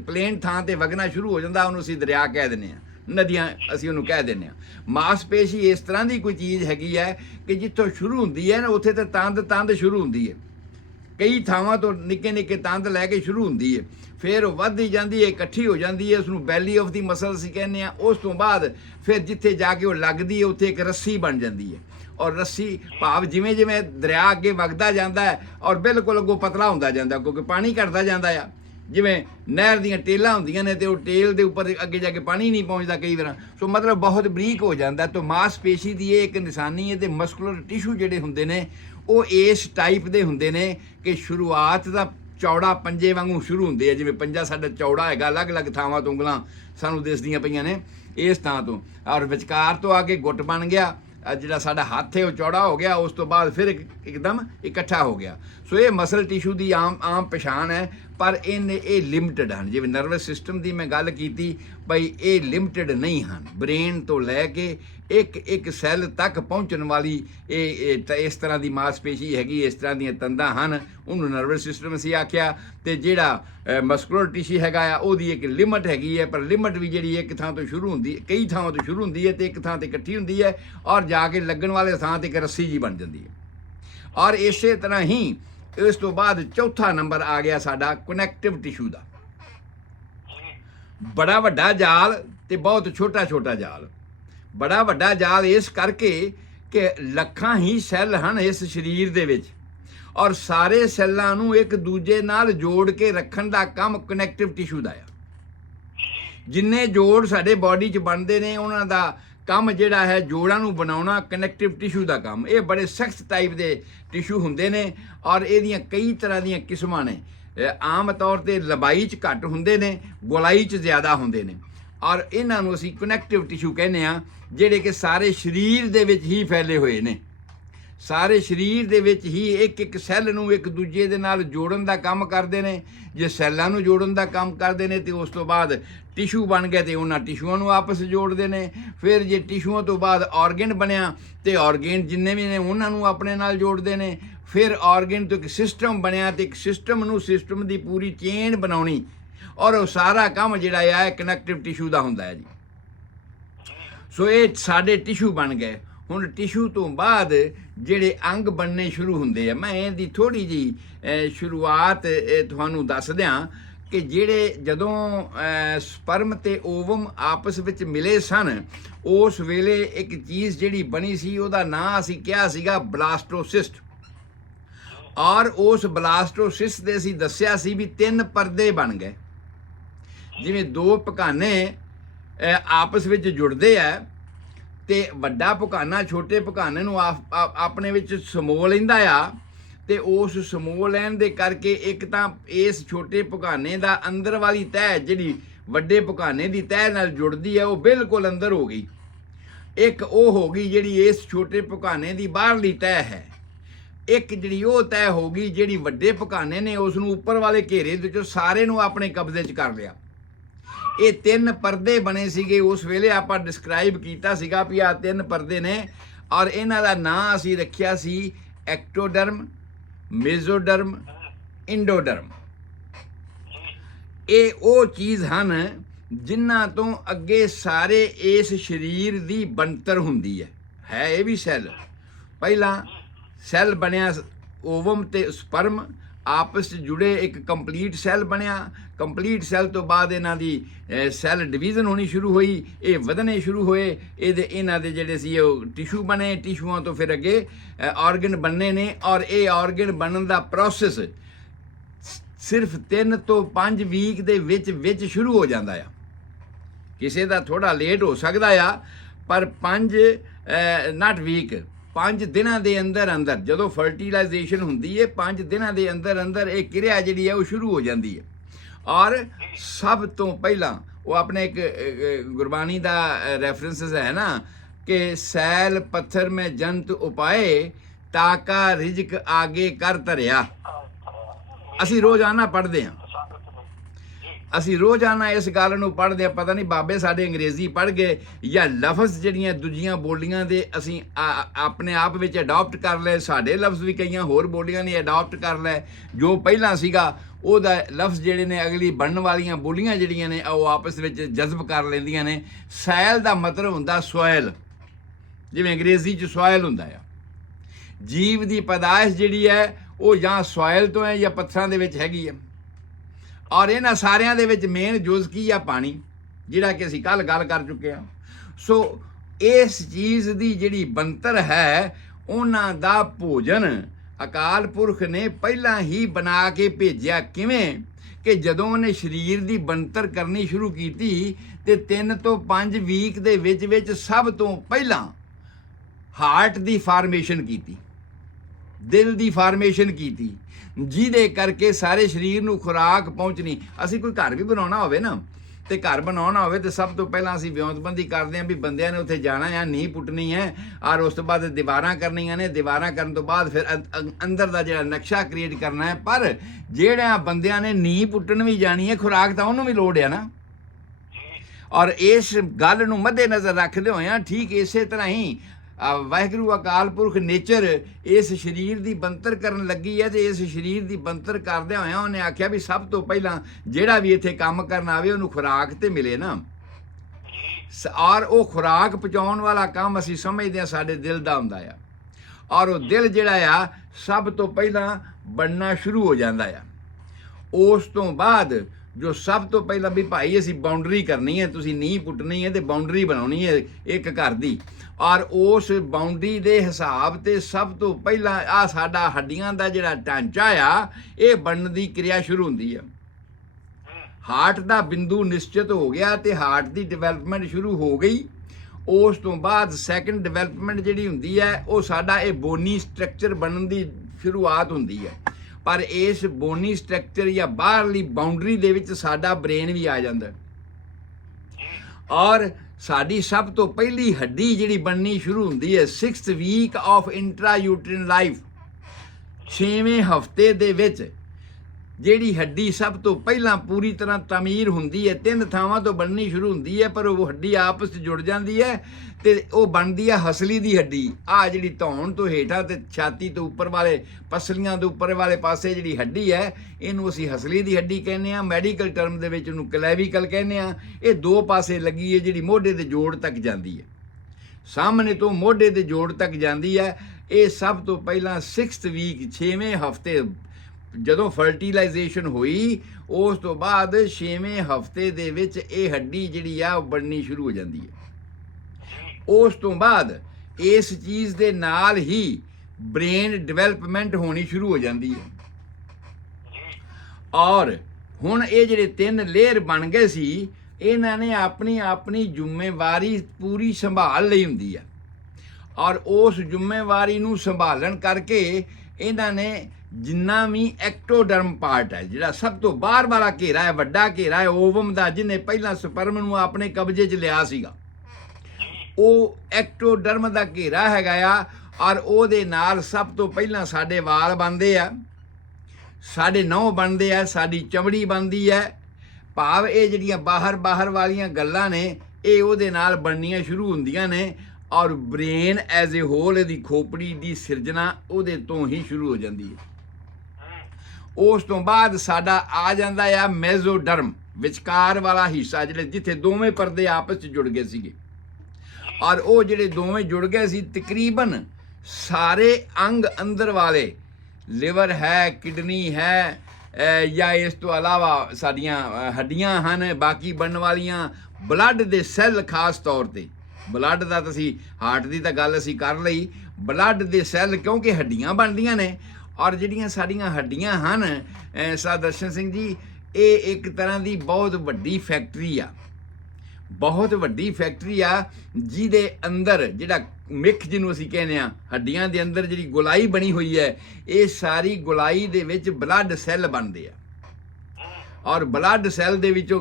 ਪਲੇਨ ਥਾਂ ਤੇ ਵਗਣਾ ਸ਼ੁਰੂ ਹੋ ਜਾਂਦਾ, ਉਹਨੂੰ ਅਸੀਂ ਦਰਿਆ ਕਹਿ ਦਿੰਦੇ ਹਾਂ, ਨਦੀਆਂ ਅਸੀਂ ਉਹਨੂੰ ਕਹਿ ਦਿੰਦੇ ਹਾਂ। ਮਾਸਪੇਸ਼ੀ ਇਸ ਤਰ੍ਹਾਂ ਦੀ ਕੋਈ ਚੀਜ਼ ਹੈਗੀ ਹੈ ਕਿ ਜਿੱਥੋਂ ਸ਼ੁਰੂ ਹੁੰਦੀ ਹੈ ਨਾ, ਉੱਥੇ ਤੇ ਤੰਦ ਸ਼ੁਰੂ ਹੁੰਦੀ ਹੈ। ਕਈ ਥਾਵਾਂ ਤੋਂ ਨਿੱਕੇ ਤੰਦ ਲੈ ਕੇ ਸ਼ੁਰੂ ਹੁੰਦੀ ਹੈ, ਫਿਰ ਉਹ ਵੱਧਦੀ ਜਾਂਦੀ ਹੈ, ਇਕੱਠੀ ਹੋ ਜਾਂਦੀ ਹੈ, ਉਸਨੂੰ ਬੈਲੀ ਆਫ ਦੀ ਮਸਲ ਅਸੀਂ ਕਹਿੰਦੇ ਹਾਂ। ਉਸ ਤੋਂ ਬਾਅਦ ਫਿਰ ਜਿੱਥੇ ਜਾ ਕੇ ਉਹ ਲੱਗਦੀ ਹੈ ਉੱਥੇ ਇੱਕ ਰੱਸੀ ਬਣ ਜਾਂਦੀ ਹੈ। ਔਰ ਰੱਸੀ ਭਾਵ ਜਿਵੇਂ ਜਿਵੇਂ ਦਰਿਆ ਅੱਗੇ ਵਗਦਾ ਜਾਂਦਾ ਹੈ ਔਰ ਬਿਲਕੁਲ ਅੱਗੋਂ ਪਤਲਾ ਹੁੰਦਾ ਜਾਂਦਾ, ਕਿਉਂਕਿ ਪਾਣੀ ਘਟਦਾ ਜਾਂਦਾ ਆ। ਜਿਵੇਂ ਨਹਿਰ ਦੀਆਂ ਟੇਲਾਂ ਹੁੰਦੀਆਂ ਨੇ ਤੇ ਉਹ ਟੇਲ ਦੇ ਉੱਪਰ ਅੱਗੇ ਜਾ ਕੇ ਪਾਣੀ ਨਹੀਂ ਪਹੁੰਚਦਾ ਕਈ ਵਾਰ, ਸੋ ਮਤਲਬ ਬਹੁਤ ਬਰੀਕ ਹੋ ਜਾਂਦਾ। ਤਾਂ ਮਾਸਪੇਸ਼ੀ ਦੀ ਇਹ ਇੱਕ ਨਿਸ਼ਾਨੀ ਹੈ। ਤੇ ਮਸਕੂਲਰ ਟਿਸ਼ੂ ਜਿਹੜੇ ਹੁੰਦੇ ਨੇ ਉਹ ਇਸ ਟਾਈਪ ਦੇ ਹੁੰਦੇ ਨੇ ਕਿ ਸ਼ੁਰੂਆਤ ਦਾ ਚੌੜਾ ਪੰਜੇ ਵਾਂਗੂ ਸ਼ੁਰੂ ਹੁੰਦੇ ਆ, ਜਿਵੇਂ ਪੰਜਾ ਸਾਡਾ ਚੌੜਾ ਹੈਗਾ, ਅਲੱਗ-ਅਲੱਗ ਥਾਵਾਂ ਤੋਂ ਉਂਗਲਾਂ ਸਾਨੂੰ ਦਿਸਦੀਆਂ ਪਈਆਂ ਨੇ ਇਸ ਥਾਂ ਤੋਂ, ਔਰ ਵਿਚਕਾਰ ਤੋਂ ਆ ਕੇ ਗੁੱਟ ਬਣ ਗਿਆ, ਜਿਹੜਾ ਸਾਡਾ ਹੱਥ ਹੈ ਉਹ ਚੌੜਾ ਹੋ ਗਿਆ, ਉਸ ਤੋਂ ਬਾਅਦ ਫਿਰ ਇੱਕਦਮ ਇਕੱਠਾ ਹੋ ਗਿਆ। ਸੋ ਇਹ ਮਸਲ ਟਿਸ਼ੂ ਦੀ ਆਮ ਪਛਾਣ ਹੈ, ਪਰ ਇਹ ਲਿਮਟਿਡ ਹਨ। ਜਿਵੇਂ ਨਰਵਸ ਸਿਸਟਮ ਦੀ ਮੈਂ ਗੱਲ ਕੀਤੀ ਬਈ ਇਹ ਲਿਮਟਿਡ ਨਹੀਂ ਹਨ। ਬ੍ਰੇਨ ਤੋਂ ਲੈ ਕੇ ਇੱਕ ਸੈੱਲ ਤੱਕ ਪਹੁੰਚਣ ਵਾਲੀ ਇਹ ਇਸ ਤਰ੍ਹਾਂ ਦੀ ਮਾਸਪੇਸ਼ੀ ਹੈਗੀ, ਇਸ ਤਰ੍ਹਾਂ ਦੀਆਂ ਤੰਦਾਂ ਹਨ, ਉਹਨੂੰ ਨਰਵਸ ਸਿਸਟਮ ਅਸੀਂ ਆਖਿਆ। ਤੇ ਜਿਹੜਾ ਮਸਕੂਲਰ ਟਿਸ਼ੂ ਹੈਗਾ ਆ ਉਹਦੀ ਇੱਕ ਲਿਮਟ ਹੈਗੀ ਹੈ, ਪਰ ਲਿਮਟ ਵੀ ਜਿਹੜੀ ਇੱਕ ਥਾਂ ਤੋਂ ਸ਼ੁਰੂ ਹੁੰਦੀ, ਕਈ ਥਾਵਾਂ ਤੋਂ ਸ਼ੁਰੂ ਹੁੰਦੀ ਹੈ ਤੇ ਇੱਕ ਥਾਂ ਤੇ ਇਕੱਠੀ ਹੁੰਦੀ ਹੈ, ਔਰ ਜਾ ਕੇ ਲੱਗਣ ਵਾਲੇ ਥਾਂ ਤੇ ਇੱਕ ਰੱਸੀ ਜੀ ਬਣ ਜਾਂਦੀ ਹੈ। ਔਰ ਇਸੇ ਤਰ੍ਹਾਂ ਹੀ ਇਸ ਤੋਂ ਬਾਅਦ ਚੌਥਾ ਨੰਬਰ ਆ ਗਿਆ ਸਾਡਾ ਕਨੈਕਟਿਵ ਟਿਸ਼ੂ ਦਾ। ਬੜਾ ਵੱਡਾ ਜਾਲ ਤੇ ਬਹੁਤ ਛੋਟਾ ਛੋਟਾ ਜਾਲ। ਬੜਾ ਵੱਡਾ ਜਾਲ ਇਸ ਕਰਕੇ ਕਿ ਲੱਖਾਂ ਹੀ ਸੈੱਲ ਹਨ ਇਸ ਸਰੀਰ ਦੇ ਵਿੱਚ, ਔਰ ਸਾਰੇ ਸੈੱਲਾਂ ਨੂੰ ਇੱਕ ਦੂਜੇ ਨਾਲ ਜੋੜ ਕੇ ਰੱਖਣ ਦਾ ਕੰਮ ਕਨੈਕਟਿਵ ਟਿਸ਼ੂ ਦਾ ਆ। ਜਿੰਨੇ ਜੋੜ ਸਾਡੇ ਬਾਡੀ 'ਚ ਬਣਦੇ ਨੇ ਉਹਨਾਂ ਦਾ ਕੰਮ ਜਿਹੜਾ ਹੈ ਜੋੜਾਂ ਨੂੰ ਬਣਾਉਣਾ, ਕਨੈਕਟਿਵ ਟਿਸ਼ੂ ਦਾ ਕੰਮ। ਇਹ ਬੜੇ ਸਖਤ ਟਾਈਪ ਦੇ ਟਿਸ਼ੂ ਹੁੰਦੇ ਨੇ ਔਰ ਇਹਦੀਆਂ ਕਈ ਤਰ੍ਹਾਂ ਦੀਆਂ ਕਿਸਮਾਂ ਨੇ। ਆਮ ਤੌਰ ਤੇ ਲੰਬਾਈ 'ਚ ਘੱਟ ਹੁੰਦੇ ਨੇ, ਗੋਲਾਈ 'ਚ ਜ਼ਿਆਦਾ ਹੁੰਦੇ ਨੇ, ਔਰ ਇਹਨਾਂ ਨੂੰ ਅਸੀਂ ਕਨੈਕਟਿਵ ਟਿਸ਼ੂ ਕਹਿੰਦੇ ਆ, ਜਿਹੜੇ ਕਿ ਸਾਰੇ ਸਰੀਰ ਦੇ ਵਿੱਚ ਹੀ ਫੈਲੇ ਹੋਏ ਨੇ। ਸਾਰੇ ਸਰੀਰ ਦੇ ਵਿੱਚ ਹੀ ਇੱਕ ਸੈੱਲ ਨੂੰ ਇੱਕ ਦੂਜੇ ਦੇ ਨਾਲ ਜੋੜਨ ਦਾ ਕੰਮ ਕਰਦੇ ਨੇ। ਜੇ ਸੈੱਲਾਂ ਨੂੰ ਜੋੜਨ ਦਾ ਕੰਮ ਕਰਦੇ ਨੇ ਤੇ ਉਸ ਤੋਂ ਬਾਅਦ ਟਿਸ਼ੂ ਬਣ ਗਏ ਤੇ ਉਹਨਾਂ ਟਿਸ਼ੂਆਂ ਨੂੰ ਆਪਸ ਜੋੜਦੇ ਨੇ। ਫਿਰ ਜੇ ਟਿਸ਼ੂਆਂ ਤੋਂ ਬਾਅਦ ਆਰਗਨ ਬਣਿਆ ਤੇ ਆਰਗਨ ਜਿੰਨੇ ਵੀ ਨੇ ਉਹਨਾਂ ਨੂੰ ਆਪਣੇ ਨਾਲ ਜੋੜਦੇ ਨੇ। ਫਿਰ ਆਰਗਨ ਤੋਂ ਇੱਕ ਸਿਸਟਮ ਬਣਿਆ ਤੇ ਇੱਕ ਸਿਸਟਮ ਦੀ ਪੂਰੀ ਚੇਨ ਬਣਾਉਣੀ, ਔਰ ਉਹ ਸਾਰਾ ਕੰਮ ਜਿਹੜਾ ਆ ਕਨੈਕਟਿਵ ਟਿਸ਼ੂ ਦਾ ਹੁੰਦਾ ਹੈ ਜੀ। ਸੋ ਇਹ ਸਾਡੇ ਟਿਸ਼ੂ ਬਣ ਗਏ। ਹੁਣ ਟਿਸ਼ੂ ਤੋਂ ਬਾਅਦ ਜਿਹੜੇ ਅੰਗ ਬਣਨੇ ਸ਼ੁਰੂ ਹੁੰਦੇ ਆ, ਮੈਂ ਇਹਦੀ ਥੋੜ੍ਹੀ ਜਿਹੀ ਸ਼ੁਰੂਆਤ ਤੁਹਾਨੂੰ ਦੱਸ ਦਿਆਂ ਕਿ ਜਿਹੜੇ ਜਦੋਂ ਸਪਰਮ ਤੇ ਓਵਮ ਆਪਸ ਵਿੱਚ ਮਿਲੇ ਸਨ, ਉਸ ਵੇਲੇ ਇੱਕ ਚੀਜ਼ ਜਿਹੜੀ ਬਣੀ ਸੀ ਉਹਦਾ ਨਾਂ ਅਸੀਂ ਕਿਹਾ ਸੀਗਾ ਬਲਾਸਟੋਸਿਸਟ। ਔਰ ਉਸ ਬਲਾਸਟੋਸਿਸਟ ਦੇ ਅਸੀਂ ਦੱਸਿਆ ਸੀ ਵੀ 3 ਪਰਦੇ ਬਣ ਗਏ। ਜਿਵੇਂ 2 ਪਕਾਨੇ ਆਪਸ ਵਿੱਚ ਜੁੜਦੇ ਆ ਤੇ ਵੱਡਾ ਪਕਾਨਾ ਛੋਟੇ ਪਕਾਨੇ ਨੂੰ ਆਪਣੇ ਵਿੱਚ ਸਮੋ ਲੈਂਦਾ ਆ, ਤੇ ਉਸ ਸਮੋ ਲੈਣ ਦੇ ਕਰਕੇ ਇੱਕ ਤਾਂ ਇਸ ਛੋਟੇ ਪਕਾਨੇ ਦਾ ਅੰਦਰ ਵਾਲੀ ਤਹਿ ਜਿਹੜੀ ਵੱਡੇ ਪਕਾਨੇ ਦੀ ਤਹਿ ਨਾਲ ਜੁੜਦੀ ਹੈ ਉਹ ਬਿਲਕੁਲ ਅੰਦਰ ਹੋ ਗਈ। ਇੱਕ ਉਹ ਹੋ ਗਈ ਜਿਹੜੀ ਇਸ ਛੋਟੇ ਪਕਾਨੇ ਦੀ ਬਾਹਰਲੀ ਤਹਿ ਹੈ। ਇੱਕ ਜਿਹੜੀ ਉਹ ਤਹਿ ਹੋ ਗਈ ਜਿਹੜੀ ਵੱਡੇ ਪਕਾਨੇ ਨੇ ਉਸ ਨੂੰ ਉੱਪਰ ਵਾਲੇ ਘੇਰੇ ਦੇ ਵਿੱਚੋਂ ਸਾਰੇ ਨੂੰ ਆਪਣੇ ਕਬਜ਼ੇ 'ਚ ਕਰ ਲਿਆ। ਇਹ 3 ਪਰਦੇ ਬਣੇ ਸੀਗੇ। ਉਸ ਵੇਲੇ ਆਪਾਂ ਡਿਸਕ੍ਰਾਈਬ ਕੀਤਾ ਸੀਗਾ ਵੀ ਆਹ 3 ਪਰਦੇ ਨੇ, ਔਰ ਇਹਨਾਂ ਦਾ ਨਾਂ ਅਸੀਂ ਰੱਖਿਆ ਸੀ ਐਕਟੋਡਰਮ, ਮੇਜ਼ੋਡਰਮ, ਇੰਡੋਡਰਮ। ਇਹ ਉਹ ਚੀਜ਼ ਹਨ ਜਿਨ੍ਹਾਂ ਤੋਂ ਅੱਗੇ ਸਾਰੇ ਇਸ ਸਰੀਰ ਦੀ ਬਣਤਰ ਹੁੰਦੀ ਹੈ ਇਹ ਵੀ ਸੈੱਲ। ਪਹਿਲਾਂ ਸੈੱਲ ਬਣਿਆ ਓਵਮ ਤੇ ਸਪਰਮ ਆਪਸ 'ਚ ਜੁੜੇ, ਇੱਕ ਕੰਪਲੀਟ ਸੈੱਲ ਬਣਿਆ। ਕੰਪਲੀਟ ਸੈੱਲ ਤੋਂ ਬਾਅਦ ਇਹਨਾਂ ਦੀ ਸੈੱਲ ਡਿਵੀਜ਼ਨ ਹੋਣੀ ਸ਼ੁਰੂ ਹੋਈ, ਇਹ ਵਧਣੇ ਸ਼ੁਰੂ ਹੋਏ। ਇਹਨਾਂ ਦੇ ਜਿਹੜੇ ਸੀ ਉਹ ਟਿਸ਼ੂ ਬਣੇ, ਟਿਸ਼ੂਆਂ ਤੋਂ ਫਿਰ ਅੱਗੇ ਆਰਗਨ ਬਣਨੇ ਨੇ, ਔਰ ਇਹ ਆਰਗਨ ਬਣਨ ਦਾ ਪ੍ਰੋਸੈਸ ਸਿਰਫ 3 ਤੋਂ 5 ਵੀਕ ਦੇ ਵਿੱਚ ਸ਼ੁਰੂ ਹੋ ਜਾਂਦਾ ਆ। ਕਿਸੇ ਦਾ ਥੋੜਾ ਲੇਟ ਹੋ ਸਕਦਾ ਆ, ਪਰ 5 ਦਿਨਾਂ ਦੇ ਅੰਦਰ ਜਦੋਂ ਫਰਟੀਲਾਈਜੇਸ਼ਨ ਹੁੰਦੀ ਹੈ 5 ਦਿਨਾਂ ਦੇ ਅੰਦਰ ਇਹ ਕਿਰਿਆ ਜਿਹੜੀ ਹੈ ਉਹ ਸ਼ੁਰੂ ਹੋ ਜਾਂਦੀ ਹੈ। ਔਰ ਸਭ ਤੋਂ ਪਹਿਲਾਂ ਉਹ ਆਪਣੇ ਇੱਕ ਗੁਰਬਾਣੀ ਦਾ ਰੈਫਰੈਂਸਸ ਹੈ ਨਾ ਕਿ ਸੈਲ ਪੱਥਰ ਮੈਂ ਜੰਤ ਉਪਾਏ ਤਾਕਾ ਰਿਜ਼ਕ ਆਗੇ ਕਰ ਧਰਿਆ। ਅਸੀਂ ਰੋਜ਼ਾਨਾ ਪੜ੍ਹਦੇ ਹਾਂ, ਅਸੀਂ ਰੋਜ਼ਾਨਾ ਇਸ ਗੱਲ ਨੂੰ ਪੜ੍ਹਦੇ ਹਾਂ। ਪਤਾ ਨਹੀਂ ਬਾਬੇ ਸਾਡੇ ਅੰਗਰੇਜ਼ੀ ਪੜ੍ਹ ਗਏ ਜਾਂ ਲਫ਼ਜ਼ ਜਿਹੜੀਆਂ ਦੂਜੀਆਂ ਬੋਲੀਆਂ ਦੇ ਅਸੀਂ ਆਪਣੇ ਆਪ ਵਿੱਚ ਅਡਾਪਟ ਕਰ ਲਏ। ਸਾਡੇ ਲਫ਼ਜ਼ ਵੀ ਕਈਆਂ ਹੋਰ ਬੋਲੀਆਂ ਨੇ ਅਡਾਪਟ ਕਰ ਲਏ। ਜੋ ਪਹਿਲਾਂ ਸੀਗਾ ਉਹਦਾ ਲਫ਼ਜ਼ ਜਿਹੜੇ ਨੇ ਅਗਲੀ ਬਣਨ ਵਾਲੀਆਂ ਬੋਲੀਆਂ ਜਿਹੜੀਆਂ ਨੇ ਉਹ ਆਪਸ ਵਿੱਚ ਜਜ਼ਬ ਕਰ ਲੈਂਦੀਆਂ ਨੇ। ਸੈਲ ਦਾ ਮਤਲਬ ਹੁੰਦਾ ਸੋਇਲ, ਜਿਵੇਂ ਅੰਗਰੇਜ਼ੀ 'ਚ ਸੋਇਲ ਹੁੰਦਾ ਆ। ਜੀਵ ਦੀ ਪੈਦਾਇਸ਼ ਜਿਹੜੀ ਹੈ ਉਹ ਜਾਂ ਸੋਇਲ ਤੋਂ ਹੈ ਜਾਂ ਪੱਥਰਾਂ ਦੇ ਵਿੱਚ ਹੈਗੀ ਹੈ। ਔਰ ਇਹਨਾਂ ਸਾਰਿਆਂ ਦੇ ਵਿੱਚ ਮੇਨ ਜੁਜ਼ ਕੀ ਆ? ਪਾਣੀ, ਜਿਹੜਾ ਕਿ ਅਸੀਂ ਕੱਲ੍ਹ ਗੱਲ ਕਰ ਚੁੱਕੇ ਹਾਂ। ਸੋ ਇਸ ਚੀਜ਼ ਦੀ ਜਿਹੜੀ ਬਣਤਰ ਹੈ, ਉਹਨਾਂ ਦਾ ਭੋਜਨ ਅਕਾਲ ਪੁਰਖ ਨੇ ਪਹਿਲਾਂ ਹੀ ਬਣਾ ਕੇ ਭੇਜਿਆ। ਕਿਵੇਂ ਕਿ ਜਦੋਂ ਉਹਨੇ ਸਰੀਰ ਦੀ ਬਣਤਰ ਕਰਨੀ ਸ਼ੁਰੂ ਕੀਤੀ ਤੇ 3 ਤੋਂ 5 ਵੀਕ ਦੇ ਵਿੱਚ ਸਭ ਤੋਂ ਪਹਿਲਾਂ ਹਾਰਟ ਦੀ ਫਾਰਮੇਸ਼ਨ ਕੀਤੀ, ਦਿਲ ਦੀ ਫਾਰਮੇਸ਼ਨ ਕੀਤੀ, ਜਿਹਦੇ ਕਰਕੇ ਸਾਰੇ ਸਰੀਰ ਨੂੰ ਖੁਰਾਕ ਪਹੁੰਚਣੀ। ਅਸੀਂ ਕੋਈ ਘਰ ਵੀ ਬਣਾਉਣਾ ਹੋਵੇ ਨਾ, ਤੇ ਘਰ ਬਣਾਉਣਾ ਹੋਵੇ ਤੇ ਸਭ ਤੋਂ ਪਹਿਲਾਂ ਅਸੀਂ ਵਿਉਂਤਬੰਦੀ ਕਰਦੇ ਹਾਂ ਵੀ ਬੰਦਿਆਂ ਨੇ ਉੱਥੇ ਜਾਣਾ ਹੈ, ਨੀਂਹ ਪੁੱਟਣੀ ਹੈ, ਔਰ ਉਸ ਤੋਂ ਬਾਅਦ ਦੀਵਾਰਾਂ ਕਰਨੀਆਂ ਨੇ। ਦੀਵਾਰਾਂ ਕਰਨ ਤੋਂ ਬਾਅਦ ਫਿਰ ਅੰਦਰ ਦਾ ਜਿਹੜਾ ਨਕਸ਼ਾ ਕ੍ਰੀਏਟ ਕਰਨਾ ਹੈ। ਪਰ ਜਿਹੜਿਆਂ ਬੰਦਿਆਂ ਨੇ ਨੀਂਹ ਪੁੱਟਣ ਵੀ ਜਾਣੀ ਹੈ, ਖੁਰਾਕ ਤਾਂ ਉਹਨੂੰ ਵੀ ਲੋੜ ਹੈ ਨਾ। ਔਰ ਇਸ ਗੱਲ ਨੂੰ ਮੱਦੇ ਨਜ਼ਰ ਰੱਖਦੇ ਹੋਇਆਂ ਠੀਕ ਇਸੇ ਤਰ੍ਹਾਂ ਹੀ ਵਾਹਿਗੁਰੂ ਅਕਾਲ ਪੁਰਖ ਨੇਚਰ ਇਸ ਸਰੀਰ ਦੀ ਬਣਤਰ ਕਰਨ ਲੱਗੀ ਹੈ, ਤੇ ਇਸ ਸਰੀਰ ਦੀ ਬਣਤਰ ਕਰਦਿਆਂ ਹੋਇਆਂ ਉਹਨੇ ਆਖਿਆ ਵੀ ਸਭ ਤੋਂ ਪਹਿਲਾਂ ਜਿਹੜਾ ਵੀ ਇੱਥੇ ਕੰਮ ਕਰਨ ਆਵੇ ਉਹਨੂੰ ਖੁਰਾਕ ਤੇ ਮਿਲੇ ਨਾ। ਔਰ ਉਹ ਖੁਰਾਕ ਪਹੁੰਚਾਉਣ ਵਾਲਾ ਕੰਮ ਅਸੀਂ ਸਮਝਦੇ ਹਾਂ ਸਾਡੇ ਦਿਲ ਦਾ ਹੁੰਦਾ ਆ। ਔਰ ਉਹ ਦਿਲ ਜਿਹੜਾ ਆ ਸਭ ਤੋਂ ਪਹਿਲਾਂ ਬਣਨਾ ਸ਼ੁਰੂ ਹੋ ਜਾਂਦਾ ਆ। ਉਸ ਤੋਂ ਬਾਅਦ ਜੋ ਸਭ ਤੋਂ ਪਹਿਲਾਂ ਵੀ ਭਾਈ ਅਸੀਂ ਬਾਉਂਡਰੀ ਕਰਨੀ ਹੈ, ਤੁਸੀਂ ਨੀਂਹ ਪੁੱਟਣੀ ਹੈ ਤੇ ਬਾਉਂਡਰੀ ਬਣਾਉਣੀ ਹੈ ਇੱਕ ਘਰ ਦੀ। ਔਰ ਉਸ ਬਾਉਂਡਰੀ ਦੇ ਹਿਸਾਬ ਤੇ ਸਭ ਤੋਂ ਪਹਿਲਾਂ ਆ ਸਾਡਾ ਹੱਡੀਆਂ ਦਾ ਜਿਹੜਾ ਢਾਂਚਾ ਆ, ਇਹ ਬਣਨ ਦੀ ਕਿਰਿਆ ਸ਼ੁਰੂ ਹੁੰਦੀ ਹੈ। ਹਾਰਟ ਦਾ ਬਿੰਦੂ ਨਿਸ਼ਚਿਤ ਹੋ ਗਿਆ ਤੇ ਹਾਰਟ ਦੀ ਡਿਵੈਲਪਮੈਂਟ ਸ਼ੁਰੂ ਹੋ ਗਈ। ਉਸ ਤੋਂ ਬਾਅਦ ਸੈਕੰਡ ਡਿਵੈਲਪਮੈਂਟ ਜਿਹੜੀ ਹੁੰਦੀ ਹੈ, ਉਹ ਸਾਡਾ ਇਹ ਬੋਨੀ ਸਟਰਕਚਰ ਬਣਨ ਦੀ ਸ਼ੁਰੂਆਤ ਹੁੰਦੀ ਹੈ। ਪਰ ਇਸ ਬੋਨੀ ਸਟਰਕਚਰ ਜਾਂ ਬਾਹਰਲੀ ਬਾਉਂਡਰੀ ਦੇ ਵਿੱਚ ਸਾਡਾ ਬ੍ਰੇਨ ਵੀ ਆ ਜਾਂਦਾ। ਔਰ ਸਾਡੀ ਸਭ ਤੋਂ ਪਹਿਲੀ ਹੱਡੀ ਜਿਹੜੀ ਬਣਨੀ ਸ਼ੁਰੂ ਹੁੰਦੀ ਹੈ 6th ਵੀਕ ਆਫ ਇੰਟਰਾਯੂਟਰਨ ਲਾਈਫ, 6ਵੇਂ ਹਫਤੇ ਦੇ ਵਿੱਚ ਜਿਹੜੀ ਹੱਡੀ ਸਭ ਤੋਂ ਪਹਿਲਾਂ ਪੂਰੀ ਤਰ੍ਹਾਂ ਤਾਮੀਰ ਹੁੰਦੀ ਹੈ। 3 ਥਾਵਾਂ ਤੋਂ ਬਣਨੀ ਸ਼ੁਰੂ ਹੁੰਦੀ ਹੈ, ਪਰ ਉਹ ਹੱਡੀ ਆਪਸ 'ਚ ਜੁੜ ਜਾਂਦੀ ਹੈ ਤੇ ਉਹ ਬਣਦੀ ਹੈ ਹਸਲੀ ਦੀ ਹੱਡੀ। ਆਹ ਜਿਹੜੀ ਧੌਣ ਤੋਂ ਹੇਠਾਂ ਤੇ ਛਾਤੀ ਤੋਂ ਉੱਪਰ ਵਾਲੇ ਪਸਲੀਆਂ ਦੇ ਉੱਪਰ ਵਾਲੇ ਪਾਸੇ ਜਿਹੜੀ ਹੱਡੀ ਹੈ, ਇਹਨੂੰ ਅਸੀਂ ਹਸਲੀ ਦੀ ਹੱਡੀ ਕਹਿੰਦੇ ਹਾਂ। ਮੈਡੀਕਲ ਟਰਮ ਦੇ ਵਿੱਚ ਉਹਨੂੰ ਕਲੈਵੀਕਲ ਕਹਿੰਦੇ ਹਾਂ। ਇਹ 2 ਪਾਸੇ ਲੱਗੀ ਹੈ, ਜਿਹੜੀ ਮੋਢੇ ਦੇ ਜੋੜ ਤੱਕ ਜਾਂਦੀ ਹੈ, ਸਾਹਮਣੇ ਤੋਂ ਮੋਢੇ ਦੇ ਜੋੜ ਤੱਕ ਜਾਂਦੀ ਹੈ। ਇਹ ਸਭ ਤੋਂ ਪਹਿਲਾਂ 6th ਵੀਕ 6ਵੇਂ ਹਫਤੇ ਜਦੋਂ ਫਰਟੀਲਾਈਜੇਸ਼ਨ ਹੋਈ, ਉਸ ਤੋਂ ਬਾਅਦ 6ਵੇਂ ਹਫਤੇ ਦੇ ਵਿੱਚ ਇਹ ਹੱਡੀ ਜਿਹੜੀ ਆ ਉਹ ਬਣਨੀ ਸ਼ੁਰੂ ਹੋ ਜਾਂਦੀ ਹੈ। ਉਸ ਤੋਂ ਬਾਅਦ ਇਸ ਚੀਜ਼ ਦੇ ਨਾਲ ਹੀ ਬ੍ਰੇਨ ਡਿਵੈਲਪਮੈਂਟ ਹੋਣੀ ਸ਼ੁਰੂ ਹੋ ਜਾਂਦੀ ਹੈ। ਔਰ ਹੁਣ ਇਹ ਜਿਹੜੇ 3 ਲੇਅਰ ਬਣ ਗਏ ਸੀ, ਇਹਨਾਂ ਨੇ ਆਪਣੀ ਆਪਣੀ ਜ਼ਿੰਮੇਵਾਰੀ ਪੂਰੀ ਸੰਭਾਲ ਲਈ ਹੁੰਦੀ ਹੈ। ਔਰ ਉਸ ਜ਼ਿੰਮੇਵਾਰੀ ਨੂੰ ਸੰਭਾਲਣ ਕਰਕੇ ਇਹਨਾਂ ਨੇ ਜਿੰਨਾ ਵੀ ਐਕਟੋਡਰਮ ਪਾਰਟ ਹੈ, ਜਿਹੜਾ ਸਭ ਤੋਂ ਬਾਹਰ ਵਾਲਾ ਘੇਰਾ ਹੈ, ਵੱਡਾ ਘੇਰਾ ਹੈ ਓਵਮ ਦਾ, ਜਿਹਨੇ ਪਹਿਲਾਂ ਸਪਰਮ ਨੂੰ ਆਪਣੇ ਕਬਜ਼ੇ 'ਚ ਲਿਆ ਸੀਗਾ, ਉਹ ਐਕਟੋਡਰਮ ਦਾ ਘੇਰਾ ਹੈਗਾ ਆ। ਔਰ ਉਹਦੇ ਨਾਲ ਸਭ ਤੋਂ ਪਹਿਲਾਂ ਸਾਡੇ ਵਾਲ ਬਣਦੇ ਆ, ਸਾਡੇ ਨਹੁੰ ਬਣਦੇ ਆ, ਸਾਡੀ ਚਮੜੀ ਬਣਦੀ ਹੈ। ਭਾਵ ਇਹ ਜਿਹੜੀਆਂ ਬਾਹਰ ਵਾਲੀਆਂ ਗੱਲਾਂ ਨੇ, ਇਹ ਉਹਦੇ ਨਾਲ ਬਣਨੀਆਂ ਸ਼ੁਰੂ ਹੁੰਦੀਆਂ ਨੇ। ਔਰ ਬ੍ਰੇਨ ਐਜ਼ ਏ ਹੋਲ, ਇਹਦੀ ਖੋਪੜੀ ਦੀ ਸਿਰਜਣਾ ਉਹਦੇ ਤੋਂ ਹੀ ਸ਼ੁਰੂ ਹੋ ਜਾਂਦੀ ਹੈ। ਉਸ ਤੋਂ ਬਾਅਦ ਸਾਡਾ ਆ ਜਾਂਦਾ ਆ ਮੈਜ਼ੋਡਰਮ, ਵਿਚਕਾਰ ਵਾਲਾ ਹਿੱਸਾ, ਜਿਹੜੇ ਜਿੱਥੇ ਦੋਵੇਂ ਪਰਦੇ ਆਪਸ 'ਚ ਜੁੜ ਗਏ ਸੀਗੇ। ਔਰ ਉਹ ਜਿਹੜੇ ਦੋਵੇਂ ਜੁੜ ਗਏ ਸੀ, ਤਕਰੀਬਨ ਸਾਰੇ ਅੰਗ ਅੰਦਰ ਵਾਲੇ, ਲਿਵਰ ਹੈ, ਕਿਡਨੀ ਹੈ, ਜਾਂ ਇਸ ਤੋਂ ਇਲਾਵਾ ਸਾਡੀਆਂ ਹੱਡੀਆਂ ਹਨ, ਬਾਕੀ ਬਣਨ ਵਾਲੀਆਂ ਬਲੱਡ ਦੇ ਸੈੱਲ, ਖਾਸ ਤੌਰ ਤੇ ਬਲੱਡ ਦਾ, ਤੁਸੀਂ ਹਾਰਟ ਦੀ ਤਾਂ ਗੱਲ ਅਸੀਂ ਕਰ ਲਈ, ਬਲੱਡ ਦੇ ਸੈੱਲ, ਕਿਉਂਕਿ ਹੱਡੀਆਂ ਬਣਦੀਆਂ ਨੇ। ਔਰ ਜਿਹੜੀਆਂ ਸਾਡੀਆਂ ਹੱਡੀਆਂ ਹਨ ਸਰ ਦਰਸ਼ਨ ਸਿੰਘ ਜੀ, ਇਹ ਇੱਕ ਤਰ੍ਹਾਂ ਦੀ ਬਹੁਤ ਵੱਡੀ ਫੈਕਟਰੀ ਆ, ਬਹੁਤ ਵੱਡੀ ਫੈਕਟਰੀ ਆ, ਜਿਹਦੇ ਅੰਦਰ ਜਿਹੜਾ ਮਿੱਖ ਜਿਹਨੂੰ ਅਸੀਂ ਕਹਿੰਦੇ ਹਾਂ, ਹੱਡੀਆਂ ਦੇ ਅੰਦਰ ਜਿਹੜੀ ਗੋਲਾਈ ਬਣੀ ਹੋਈ ਹੈ, ਇਹ ਸਾਰੀ ਗੋਲਾਈ ਦੇ ਵਿੱਚ ਬਲੱਡ ਸੈੱਲ ਬਣਦੇ ਆ। ਔਰ ਬਲੱਡ ਸੈੱਲ ਦੇ ਵਿੱਚੋਂ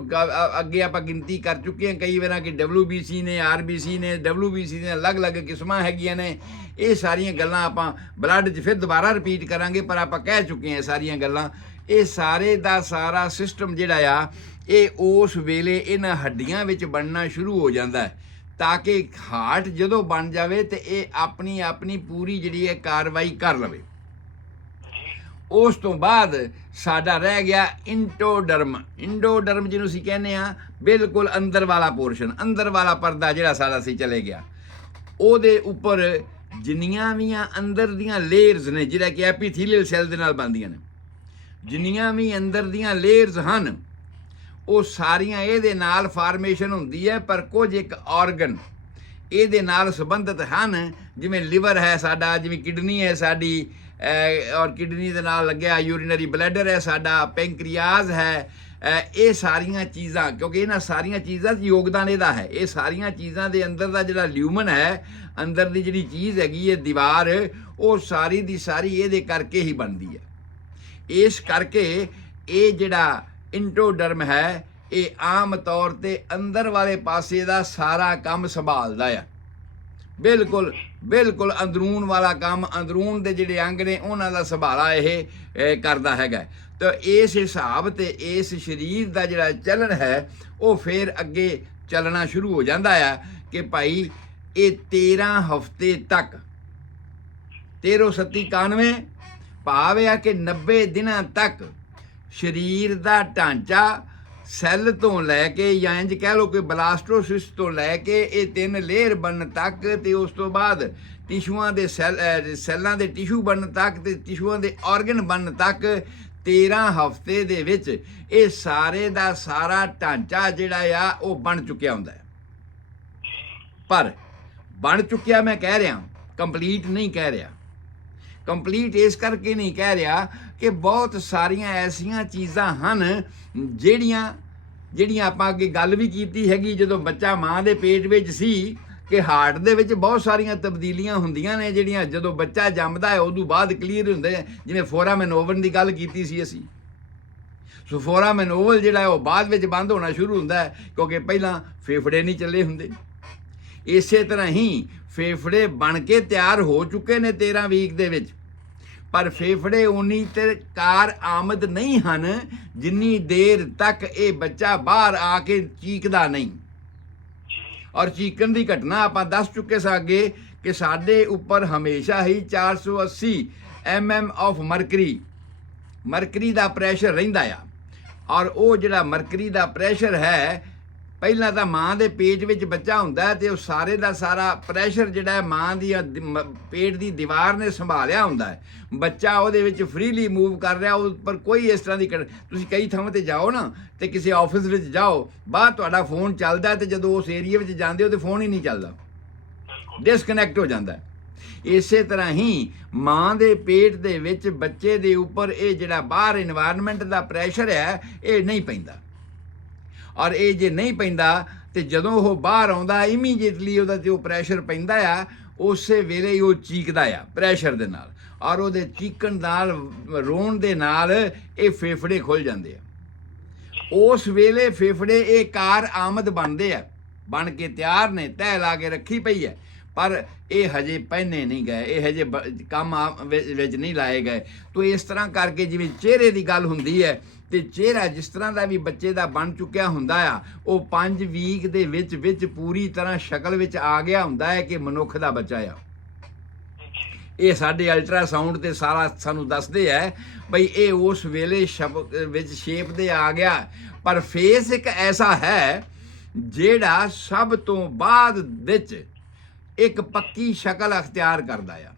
ਅੱਗੇ ਆਪਾਂ ਗਿਣਤੀ ਕਰ ਚੁੱਕੇ ਹਾਂ ਕਈ ਵਾਰਾਂ ਕਿ WBC ਨੇ, RBC ਨੇ, WBC ਦੀਆਂ ਅਲੱਗ-ਅਲੱਗ ਕਿਸਮਾਂ ਹੈਗੀਆਂ ਨੇ। ਇਹ ਸਾਰੀਆਂ ਗੱਲਾਂ ਆਪਾਂ ਬਲੱਡ 'ਚ ਫਿਰ ਦੁਬਾਰਾ ਰਿਪੀਟ ਕਰਾਂਗੇ, ਪਰ ਆਪਾਂ ਕਹਿ ਚੁੱਕੇ ਹਾਂ ਸਾਰੀਆਂ ਗੱਲਾਂ। ਇਹ ਸਾਰੇ ਦਾ ਸਾਰਾ ਸਿਸਟਮ ਜਿਹੜਾ ਆ, ਇਹ ਉਸ ਵੇਲੇ ਇਹਨਾਂ ਹੱਡੀਆਂ ਵਿੱਚ ਬਣਨਾ ਸ਼ੁਰੂ ਹੋ ਜਾਂਦਾ ਹੈ, ਤਾਂ ਕਿ ਹਾਰਟ ਜਦੋਂ ਬਣ ਜਾਵੇ ਤੇ ਇਹ ਆਪਣੀ ਪੂਰੀ ਜਿਹੜੀ ਹੈ ਕਾਰਵਾਈ ਕਰ ਲਵੇ। ਉਸ ਤੋਂ ਬਾਅਦ ਸਾਡਾ ਰਹਿ ਗਿਆ ਇੰਟੋਡਰਮ। ਇੰਡੋਡਰਮ ਜਿਹਨੂੰ ਅਸੀਂ ਕਹਿੰਦੇ ਆ, ਬਿਲਕੁਲ ਅੰਦਰ ਵਾਲਾ ਪੋਰਸ਼ਨ, ਅੰਦਰ ਵਾਲਾ ਪਰਦਾ ਜਿਹੜਾ ਸਾਡਾ ਸੀ ਚਲੇ ਗਿਆ। ਉਹਦੇ ਉੱਪਰ ਜਿੰਨੀਆਂ ਵੀ ਅੰਦਰ ਦੀਆਂ ਲੇਅਰਸ ਨੇ, ਜਿਹੜਾ ਕਿ ਐਪੀਥੀਲੀਅਲ ਸੈੱਲ ਦੇ ਨਾਲ ਬਣਦੀਆਂ ਨੇ, ਜਿੰਨੀਆਂ ਵੀ ਅੰਦਰ ਦੀਆਂ ਲੇਅਰਸ ਹਨ, ਉਹ ਸਾਰੀਆਂ ਇਹਦੇ ਨਾਲ ਫਾਰਮੇਸ਼ਨ ਹੁੰਦੀ ਹੈ। ਪਰ ਕੁਝ ਇੱਕ ਆਰਗਨ, ਇਹਦੇ ਨਾਲ ਸੰਬੰਧਿਤ ਹਨ, ਜਿਵੇਂ ਲਿਵਰ ਹੈ ਸਾਡਾ, ਜਿਵੇਂ ਕਿਡਨੀ ਹੈ ਸਾਡੀ, ਔਰ ਕਿਡਨੀ ਦੇ ਨਾਲ ਲੱਗਿਆ ਯੂਰੀਨਰੀ ਬਲੈਡਰ ਹੈ ਸਾਡਾ, ਪੈਂਕਰੀਆਜ਼ ਹੈ। ਇਹ ਸਾਰੀਆਂ ਚੀਜ਼ਾਂ, ਕਿਉਂਕਿ ਇਹਨਾਂ ਸਾਰੀਆਂ ਚੀਜ਼ਾਂ 'ਚ ਯੋਗਦਾਨ ਇਹਦਾ ਹੈ। ਇਹ ਸਾਰੀਆਂ ਚੀਜ਼ਾਂ ਦੇ ਅੰਦਰ ਦਾ ਜਿਹੜਾ ਲਿਊਮਨ ਹੈ, ਅੰਦਰ ਦੀ ਜਿਹੜੀ ਚੀਜ਼ ਹੈਗੀ ਹੈ ਦੀਵਾਰ, ਉਹ ਸਾਰੀ ਦੀ ਸਾਰੀ ਇਹਦੇ ਕਰਕੇ ਹੀ ਬਣਦੀ ਹੈ। ਇਸ ਕਰਕੇ ਇਹ ਜਿਹੜਾ ਇੰਟੋਡਰਮ ਹੈ, ਇਹ ਆਮ ਤੌਰ 'ਤੇ ਅੰਦਰ ਵਾਲੇ ਪਾਸੇ ਦਾ ਸਾਰਾ ਕੰਮ ਸੰਭਾਲਦਾ ਆ। ਬਿਲਕੁਲ ਬਿਲਕੁਲ ਅੰਦਰੂਨ ਵਾਲਾ ਕੰਮ, ਅੰਦਰੂਨ ਦੇ ਜਿਹੜੇ ਅੰਗ ਨੇ ਉਹਨਾਂ ਦਾ ਸੰਭਾਲਾ ਇਹ ਕਰਦਾ ਹੈਗਾ। ਤਾਂ ਇਸ ਹਿਸਾਬ 'ਤੇ ਇਸ ਸਰੀਰ ਦਾ ਜਿਹੜਾ ਚੱਲਣ ਹੈ ਉਹ ਫਿਰ ਅੱਗੇ ਚੱਲਣਾ ਸ਼ੁਰੂ ਹੋ ਜਾਂਦਾ ਆ ਕਿ ਭਾਈ ਇਹ 13 ਹਫ਼ਤੇ ਤੱਕ 13 37 91 ਭਾਵ ਆ ਕਿ 90 ਦਿਨਾਂ ਤੱਕ ਸਰੀਰ ਦਾ ਢਾਂਚਾ ਸੈੱਲ ਤੋਂ ਲੈ ਕੇ, ਜਾਂ ਇੰਝ ਕਹਿ ਲਓ ਕਿ ਬਲਾਸਟੋਸਿਸਟ ਤੋਂ ਲੈ ਕੇ ਇਹ 3 ਲੇਅਰ ਬਣਨ ਤੱਕ, ਤੇ ਉਸ ਤੋਂ ਬਾਅਦ ਟਿਸ਼ੂਆਂ ਦੇ ਸੈੱਲਾਂ ਦੇ ਟਿਸ਼ੂ ਬਣਨ ਤੱਕ, ਤੇ ਟਿਸ਼ੂਆਂ ਦੇ ਆਰਗਨ ਬਣਨ ਤੱਕ 13 ਹਫ਼ਤੇ ਦੇ ਵਿੱਚ ਇਹ ਸਾਰੇ ਦਾ ਸਾਰਾ ਢਾਂਚਾ ਜਿਹੜਾ ਆ ਉਹ ਬਣ ਚੁੱਕਿਆ ਹੁੰਦਾ ਹੈ। ਪਰ ਬਣ ਚੁੱਕਿਆ ਮੈਂ ਕਹਿ ਰਿਹਾ, ਕੰਪਲੀਟ ਨਹੀਂ ਕਹਿ ਰਿਹਾ। ਕੰਪਲੀਟ ਇਸ ਕਰਕੇ ਨਹੀਂ ਕਹਿ ਰਿਹਾ ਕਿ ਬਹੁਤ ਸਾਰੀਆਂ ਐਸੀਆਂ ਚੀਜ਼ਾਂ ਹਨ ਜਿਹੜੀਆਂ ਆਪਾਂ ਅੱਗੇ ਗੱਲ ਵੀ ਕੀਤੀ ਹੈਗੀ, ਜਦੋਂ ਬੱਚਾ ਮਾਂ ਦੇ ਪੇਟ ਵਿੱਚ ਸੀ, ਕਿ ਹਾਰਟ ਦੇ ਵਿੱਚ ਬਹੁਤ ਸਾਰੀਆਂ ਤਬਦੀਲੀਆਂ ਹੁੰਦੀਆਂ ਨੇ ਜਿਹੜੀਆਂ ਜਦੋਂ ਬੱਚਾ ਜੰਮਦਾ ਹੈ ਉਦੋਂ ਬਾਅਦ ਕਲੀਅਰ ਹੁੰਦੇ। ਜਿਵੇਂ ਫੋਰਾਮੈਨੋਵਨ ਦੀ ਗੱਲ ਕੀਤੀ ਸੀ ਅਸੀਂ, ਸੋ ਫੋਰਾਮੈਨੋਵਲ ਜਿਹੜਾ ਉਹ ਬਾਅਦ ਵਿੱਚ ਬੰਦ ਹੋਣਾ ਸ਼ੁਰੂ ਹੁੰਦਾ ਹੈ, ਕਿਉਂਕਿ ਪਹਿਲਾਂ ਫੇਫੜੇ ਨਹੀਂ ਚੱਲੇ ਹੁੰਦੇ। ਇਸੇ ਤਰ੍ਹਾਂ ਹੀ ਫੇਫੜੇ ਬਣ ਕੇ ਤਿਆਰ ਹੋ ਚੁੱਕੇ ਨੇ 13 ਵੀਕ ਦੇ ਵਿੱਚ, ਪਰ ਫੇਫੜੇ ਉਨੀ ਤੇ ਕਾਰ ਆਮਦ ਨਹੀਂ ਹਨ ਜਿੰਨੀ ਦੇਰ ਤੱਕ ਇਹ ਬੱਚਾ ਬਾਹਰ ਆ ਕੇ ਚੀਕਦਾ ਨਹੀਂ। ਔਰ ਚੀਕਣ ਦੀ ਘਟਨਾ ਆਪਾਂ ਦੱਸ ਚੁੱਕੇ ਸਾਂ ਅੱਗੇ ਕਿ ਸਾਡੇ ਉੱਪਰ ਹਮੇਸ਼ਾ ਹੀ 480 mm of mercury the pressure ਰਹਿੰਦਾ ਆ। ਔਰ ਉਹ ਜਿਹੜਾ ਮਰਕਰੀ ਦਾ ਪ੍ਰੈਸ਼ਰ ਹੈ, ਪਹਿਲਾਂ ਤਾਂ ਮਾਂ ਦੇ ਪੇਟ ਵਿੱਚ ਬੱਚਾ ਹੁੰਦਾ ਹੈ, ਤੇ ਉਹ ਸਾਰੇ ਦਾ ਸਾਰਾ ਪ੍ਰੈਸ਼ਰ ਜਿਹੜਾ ਹੈ ਮਾਂ ਦੀ ਪੇਟ ਦੀ ਦੀਵਾਰ ਨੇ ਸੰਭਾਲਿਆ ਹੁੰਦਾ ਹੈ। ਬੱਚਾ ਉਹਦੇ ਵਿੱਚ ਫਰੀਲੀ ਮੂਵ ਕਰ ਰਿਹਾ, ਉਹ ਉੱਪਰ ਕੋਈ ਇਸ ਤਰ੍ਹਾਂ ਦੀ ਤੁਸੀਂ ਕਈ ਥਾਵਾਂ 'ਤੇ ਜਾਓ ਨਾ, ਤੇ ਕਿਸੇ ਆਫਿਸ ਵਿੱਚ ਜਾਓ, ਬਾਹਰ ਤੁਹਾਡਾ ਫੋਨ ਚੱਲਦਾ, ਤੇ ਜਦੋਂ ਉਸ ਏਰੀਆ ਵਿੱਚ ਜਾਂਦੇ ਹੋ ਤੇ ਫੋਨ ਹੀ ਨਹੀਂ ਚੱਲਦਾ, ਡਿਸਕਨੈਕਟ ਹੋ ਜਾਂਦਾ। ਇਸੇ ਤਰ੍ਹਾਂ ਹੀ ਮਾਂ ਦੇ ਪੇਟ ਦੇ ਵਿੱਚ ਬੱਚੇ ਦੇ ਉੱਪਰ ਇਹ ਜਿਹੜਾ ਬਾਹਰ ਇਨਵਾਇਰਨਮੈਂਟ ਦਾ ਪ੍ਰੈਸ਼ਰ ਹੈ ਇਹ ਨਹੀਂ ਪੈਂਦਾ। ਔਰ ਇਹ ਜੇ ਨਹੀਂ ਪੈਂਦਾ ਤੇ ਜਦੋਂ ਉਹ ਬਾਹਰ ਆਉਂਦਾ ਇਮੀਡੀਏਟਲੀ ਉਹਦਾ ਜੋ ਪ੍ਰੈਸ਼ਰ ਪੈਂਦਾ ਆ, ਉਸੇ ਵੇਲੇ ਹੀ ਉਹ ਚੀਕਦਾ ਆ ਪ੍ਰੈਸ਼ਰ ਦੇ ਨਾਲ, ਔਰ ਉਹਦੇ ਚੀਕਣ ਨਾਲ, ਰੋਣ ਦੇ ਨਾਲ ਇਹ ਫੇਫੜੇ ਖੁੱਲ ਜਾਂਦੇ ਆ। ਉਸ ਵੇਲੇ ਫੇਫੜੇ ਇਹ ਕਾਰ ਆਮਦ ਬਣਦੇ ਆ, ਬਣ ਕੇ ਤਿਆਰ ਨੇ, ਤਹਿ ਲਾ ਕੇ ਰੱਖੀ ਪਈ ਹੈ, ਪਰ ਇਹ ਹਜੇ ਪਹਿਨੇ ਨਹੀਂ ਗਏ, ਇਹ ਹਜੇ ਕੰਮ ਵਿੱਚ ਨਹੀਂ ਲਾਏ ਗਏ। ਤੋ ਇਸ ਤਰ੍ਹਾਂ ਕਰਕੇ ਜਿਵੇਂ ਚਿਹਰੇ ਦੀ ਗੱਲ ਹੁੰਦੀ ਹੈ, ਤੇ ਚਿਹਰਾ ਜਿਸ ਤਰ੍ਹਾਂ ਦਾ ਵੀ ਬੱਚੇ ਦਾ ਬਣ ਚੁੱਕਿਆ ਹੁੰਦਾ ਆ, ਉਹ 5 ਵੀਕ ਦੇ ਵਿੱਚ ਪੂਰੀ ਤਰ੍ਹਾਂ ਸ਼ਕਲ ਵਿੱਚ ਆ ਗਿਆ ਹੁੰਦਾ ਹੈ ਕਿ ਮਨੁੱਖ ਦਾ ਬੱਚਾ ਆ। ਇਹ ਸਾਡੇ ਅਲਟਰਾਸਾਊਂਡ ਤੇ ਸਾਰਾ ਸਾਨੂੰ ਦੱਸਦੇ ਹੈ ਬਈ ਇਹ ਉਸ ਵੇਲੇ ਵਿੱਚ ਸ਼ੇਪ ਦੇ ਆ ਗਿਆ। ਪਰ ਫੇਸ ਇੱਕ ਐਸਾ ਹੈ ਜਿਹੜਾ ਸਭ ਤੋਂ ਬਾਅਦ ਵਿੱਚ ਇੱਕ ਪੱਕੀ ਸ਼ਕਲ ਅਖਤਿਆਰ ਕਰਦਾ ਆ।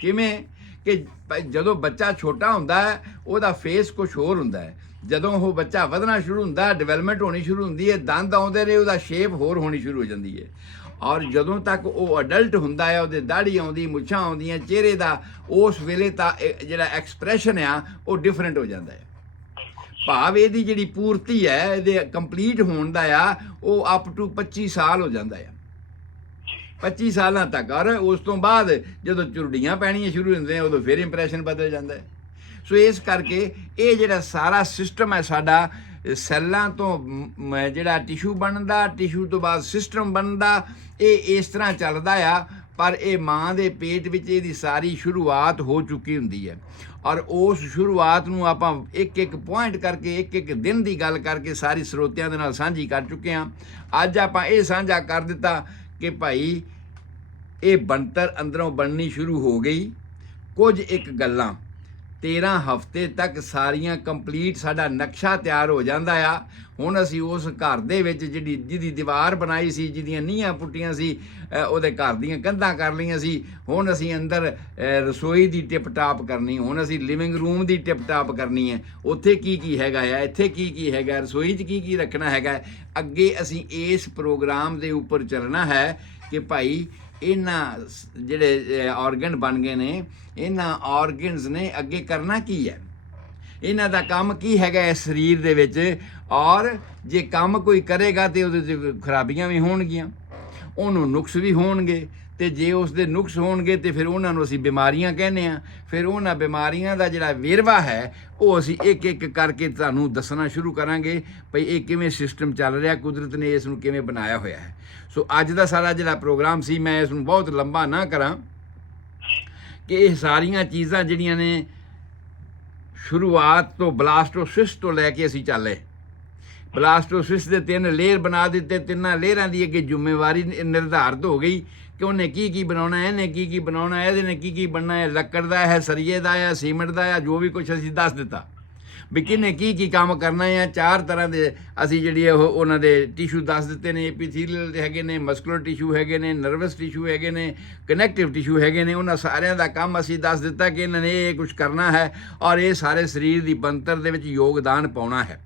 ਕਿਵੇਂ ਕਿ ਜਦੋਂ ਬੱਚਾ ਛੋਟਾ ਹੁੰਦਾ ਹੈ ਉਹਦਾ ਫੇਸ ਕੁਝ ਹੋਰ ਹੁੰਦਾ ਹੈ, ਜਦੋਂ ਉਹ ਬੱਚਾ ਵਧਣਾ ਸ਼ੁਰੂ ਹੁੰਦਾ, ਡਿਵੈਲਪਮੈਂਟ ਹੋਣੀ ਸ਼ੁਰੂ ਹੁੰਦੀ ਹੈ, ਦੰਦ ਆਉਂਦੇ ਨੇ, ਉਹਦਾ ਸ਼ੇਪ ਹੋਰ ਹੋਣੀ ਸ਼ੁਰੂ ਹੋ ਜਾਂਦੀ ਹੈ। ਔਰ ਜਦੋਂ ਤੱਕ ਉਹ ਅਡਲਟ ਹੁੰਦਾ ਹੈ, ਉਹਦੇ ਦਾੜੀ ਆਉਂਦੀ, ਮੁੱਛਾਂ ਆਉਂਦੀਆਂ, ਚਿਹਰੇ ਦਾ ਉਸ ਵੇਲੇ ਤਾਂ ਜਿਹੜਾ ਐਕਸਪ੍ਰੈਸ਼ਨ ਆ ਉਹ ਡਿਫਰੈਂਟ ਹੋ ਜਾਂਦਾ ਹੈ। ਭਾਵ ਇਹਦੀ ਜਿਹੜੀ ਪੂਰਤੀ ਹੈ, ਇਹਦੇ ਕੰਪਲੀਟ ਹੋਣ ਦਾ ਆ, ਉਹ ਅਪ ਟੂ 25 ਸਾਲ ਹੋ ਜਾਂਦਾ ਆ, 25 ਸਾਲਾਂ ਤੱਕ। ਔਰ ਉਸ ਤੋਂ ਬਾਅਦ ਜਦੋਂ ਝੁਰੜੀਆਂ ਪੈਣੀਆਂ ਸ਼ੁਰੂ ਹੁੰਦੇ ਆ, ਉਦੋਂ ਫਿਰ ਇੰਪ੍ਰੈਸ਼ਨ ਬਦਲ ਜਾਂਦਾ ਹੈ। ਸੋ ਇਸ ਕਰਕੇ ਇਹ ਜਿਹੜਾ ਸਾਰਾ ਸਿਸਟਮ ਹੈ ਸਾਡਾ, ਸੈੱਲਾਂ ਤੋਂ ਜਿਹੜਾ ਟਿਸ਼ੂ ਬਣਦਾ, ਟਿਸ਼ੂ ਤੋਂ ਬਾਅਦ ਸਿਸਟਮ ਬਣਦਾ, ਇਹ ਇਸ ਤਰ੍ਹਾਂ ਚੱਲਦਾ ਆ। ਪਰ ਇਹ ਮਾਂ ਦੇ ਪੇਟ ਵਿੱਚ ਇਹਦੀ ਸਾਰੀ ਸ਼ੁਰੂਆਤ ਹੋ ਚੁੱਕੀ ਹੁੰਦੀ ਹੈ। ਔਰ ਉਸ ਸ਼ੁਰੂਆਤ ਨੂੰ ਆਪਾਂ ਇੱਕ ਪੁਆਇੰਟ ਕਰਕੇ, ਇੱਕ ਦਿਨ ਦੀ ਗੱਲ ਕਰਕੇ ਸਾਰੀ ਸਰੋਤਿਆਂ ਦੇ ਨਾਲ ਸਾਂਝੀ ਕਰ ਚੁੱਕੇ ਹਾਂ। ਅੱਜ ਆਪਾਂ ਇਹ ਸਾਂਝਾ ਕਰ ਦਿੱਤਾ ਕਿ ਭਾਈ ਇਹ ਬਣਤਰ ਅੰਦਰੋਂ ਬਣਨੀ ਸ਼ੁਰੂ ਹੋ ਗਈ। ਕੁਝ ਇੱਕ ਗੱਲਾਂ 13 ਹਫ਼ਤੇ ਤੱਕ ਸਾਰੀਆਂ ਕੰਪਲੀਟ, ਸਾਡਾ ਨਕਸ਼ਾ ਤਿਆਰ ਹੋ ਜਾਂਦਾ ਆ। ਹੁਣ ਅਸੀਂ ਉਸ ਘਰ ਦੇ ਵਿੱਚ ਜਿਹਦੀ ਦੀਵਾਰ ਬਣਾਈ ਸੀ, ਜਿਹਦੀਆਂ ਨੀਹਾਂ ਪੁੱਟੀਆਂ ਸੀ, ਉਹਦੇ ਘਰ ਦੀਆਂ ਕੰਧਾਂ ਕਰ ਲਈਆਂ ਸੀ, ਹੁਣ ਅਸੀਂ ਅੰਦਰ ਰਸੋਈ ਦੀ ਟਿਪ ਟਾਪ ਕਰਨੀ, ਹੁਣ ਅਸੀਂ ਲਿਵਿੰਗ ਰੂਮ ਦੀ ਟਿਪ ਟਾਪ ਕਰਨੀ ਹੈ। ਉੱਥੇ ਕੀ ਹੈਗਾ ਆ, ਇੱਥੇ ਕੀ ਹੈਗਾ, ਰਸੋਈ 'ਚ ਕੀ ਰੱਖਣਾ ਹੈਗਾ। ਅੱਗੇ ਅਸੀਂ ਇਸ ਪ੍ਰੋਗਰਾਮ ਦੇ ਉੱਪਰ ਚੱਲਣਾ ਹੈ ਕਿ ਭਾਈ ਇਹਨਾਂ ਜਿਹੜੇ ਆਰਗਨ ਬਣ ਗਏ ਨੇ, ਇਹਨਾਂ ਆਰਗਨਸ ਨੇ ਅੱਗੇ ਕਰਨਾ ਕੀ ਹੈ, ਇਹਨਾਂ ਦਾ ਕੰਮ ਕੀ ਹੈਗਾ ਇਸ ਸਰੀਰ ਦੇ ਵਿੱਚ, ਔਰ ਜੇ ਕੰਮ ਕੋਈ ਕਰੇਗਾ ਤੇ ਉਹਦੇ 'ਚ ਖਰਾਬੀਆਂ ਵੀ ਹੋਣਗੀਆਂ, ਉਹਨੂੰ ਨੁਕਸ ਵੀ ਹੋਣਗੇ, ਤੇ ਜੇ ਉਸ ਦੇ ਨੁਕਸ ਹੋਣਗੇ ਤੇ ਫਿਰ ਉਹਨਾਂ ਨੂੰ ਅਸੀਂ ਬਿਮਾਰੀਆਂ ਕਹਿੰਦੇ ਆ। ਫਿਰ ਉਹਨਾਂ ਬਿਮਾਰੀਆਂ ਦਾ ਜਿਹੜਾ ਵੇਰਵਾ ਹੈ ਉਹ ਅਸੀਂ ਇੱਕ ਇੱਕ ਕਰਕੇ ਤੁਹਾਨੂੰ ਦੱਸਣਾ ਸ਼ੁਰੂ ਕਰਾਂਗੇ ਭਈ ਇਹ ਕਿਵੇਂ ਸਿਸਟਮ ਚੱਲ ਰਿਹਾ, ਕੁਦਰਤ ਨੇ ਇਸ ਨੂੰ ਕਿਵੇਂ ਬਣਾਇਆ ਹੋਇਆ ਹੈ। ਸੋ ਅੱਜ ਦਾ ਸਾਰਾ ਜਿਹੜਾ ਪ੍ਰੋਗਰਾਮ ਸੀ, ਮੈਂ ਇਸ ਨੂੰ ਬਹੁਤ ਲੰਬਾ ਨਾ ਕਰਾਂ ਕਿ ਇਹ ਸਾਰੀਆਂ ਚੀਜ਼ਾਂ ਜਿਹੜੀਆਂ ਨੇ ਸ਼ੁਰੂਆਤ ਤੋਂ ਬਲਾਸਟੋਸਿਸ ਤੋਂ ਲੈ ਕੇ ਅਸੀਂ ਚੱਲੇ। ਬਲਾਸਟੋਸਿਸ ਦੇ 3 ਲੇਅਰ ਬਣਾ ਦਿੱਤੇ, 3 ਲੇਅਰਾਂ ਦੀ ਅੱਗੇ ਜ਼ਿੰਮੇਵਾਰੀ ਨਿਰਧਾਰਿਤ ਹੋ ਗਈ ਕਿ ਉਹਨੇ ਕੀ ਬਣਾਉਣਾ ਹੈ, ਇਹਨੇ ਕੀ ਬਣਾਉਣਾ ਹੈ, ਇਹਦੇ ਨੇ ਕੀ ਬਣਨਾ ਹੈ, ਲੱਕੜ ਦਾ ਹੈ, ਸਰੀਏ ਦਾ ਹੈ, ਸੀਮੈਂਟ ਦਾ ਹੈ, ਜੋ ਵੀ ਕੁਛ ਅਸੀਂ ਦੱਸ ਦਿੱਤਾ ਵੀ ਕਿਹਨੇ ਕੀ ਕੰਮ ਕਰਨਾ ਹੈ। 4 ਤਰ੍ਹਾਂ ਦੇ ਅਸੀਂ ਜਿਹੜੀ ਉਹਨਾਂ ਦੇ ਟਿਸ਼ੂ ਦੱਸ ਦਿੱਤੇ ਨੇ, ਐਪੀਥੀਲੀਅਲ ਹੈਗੇ ਨੇ, ਮਸਕੂਲਰ ਟਿਸ਼ੂ ਹੈਗੇ ਨੇ, ਨਰਵਸ ਟਿਸ਼ੂ ਹੈਗੇ ਨੇ, ਕਨੈਕਟਿਵ ਟਿਸ਼ੂ ਹੈਗੇ ਨੇ। ਉਹਨਾਂ ਸਾਰਿਆਂ ਦਾ ਕੰਮ ਅਸੀਂ ਦੱਸ ਦਿੱਤਾ ਕਿ ਇਹਨਾਂ ਨੇ ਇਹ ਕੁਛ ਕਰਨਾ ਹੈ ਔਰ ਇਹ ਸਾਰੇ ਸਰੀਰ ਦੀ ਬਣਤਰ ਦੇ ਵਿੱਚ ਯੋਗਦਾਨ ਪਾਉਣਾ ਹੈ।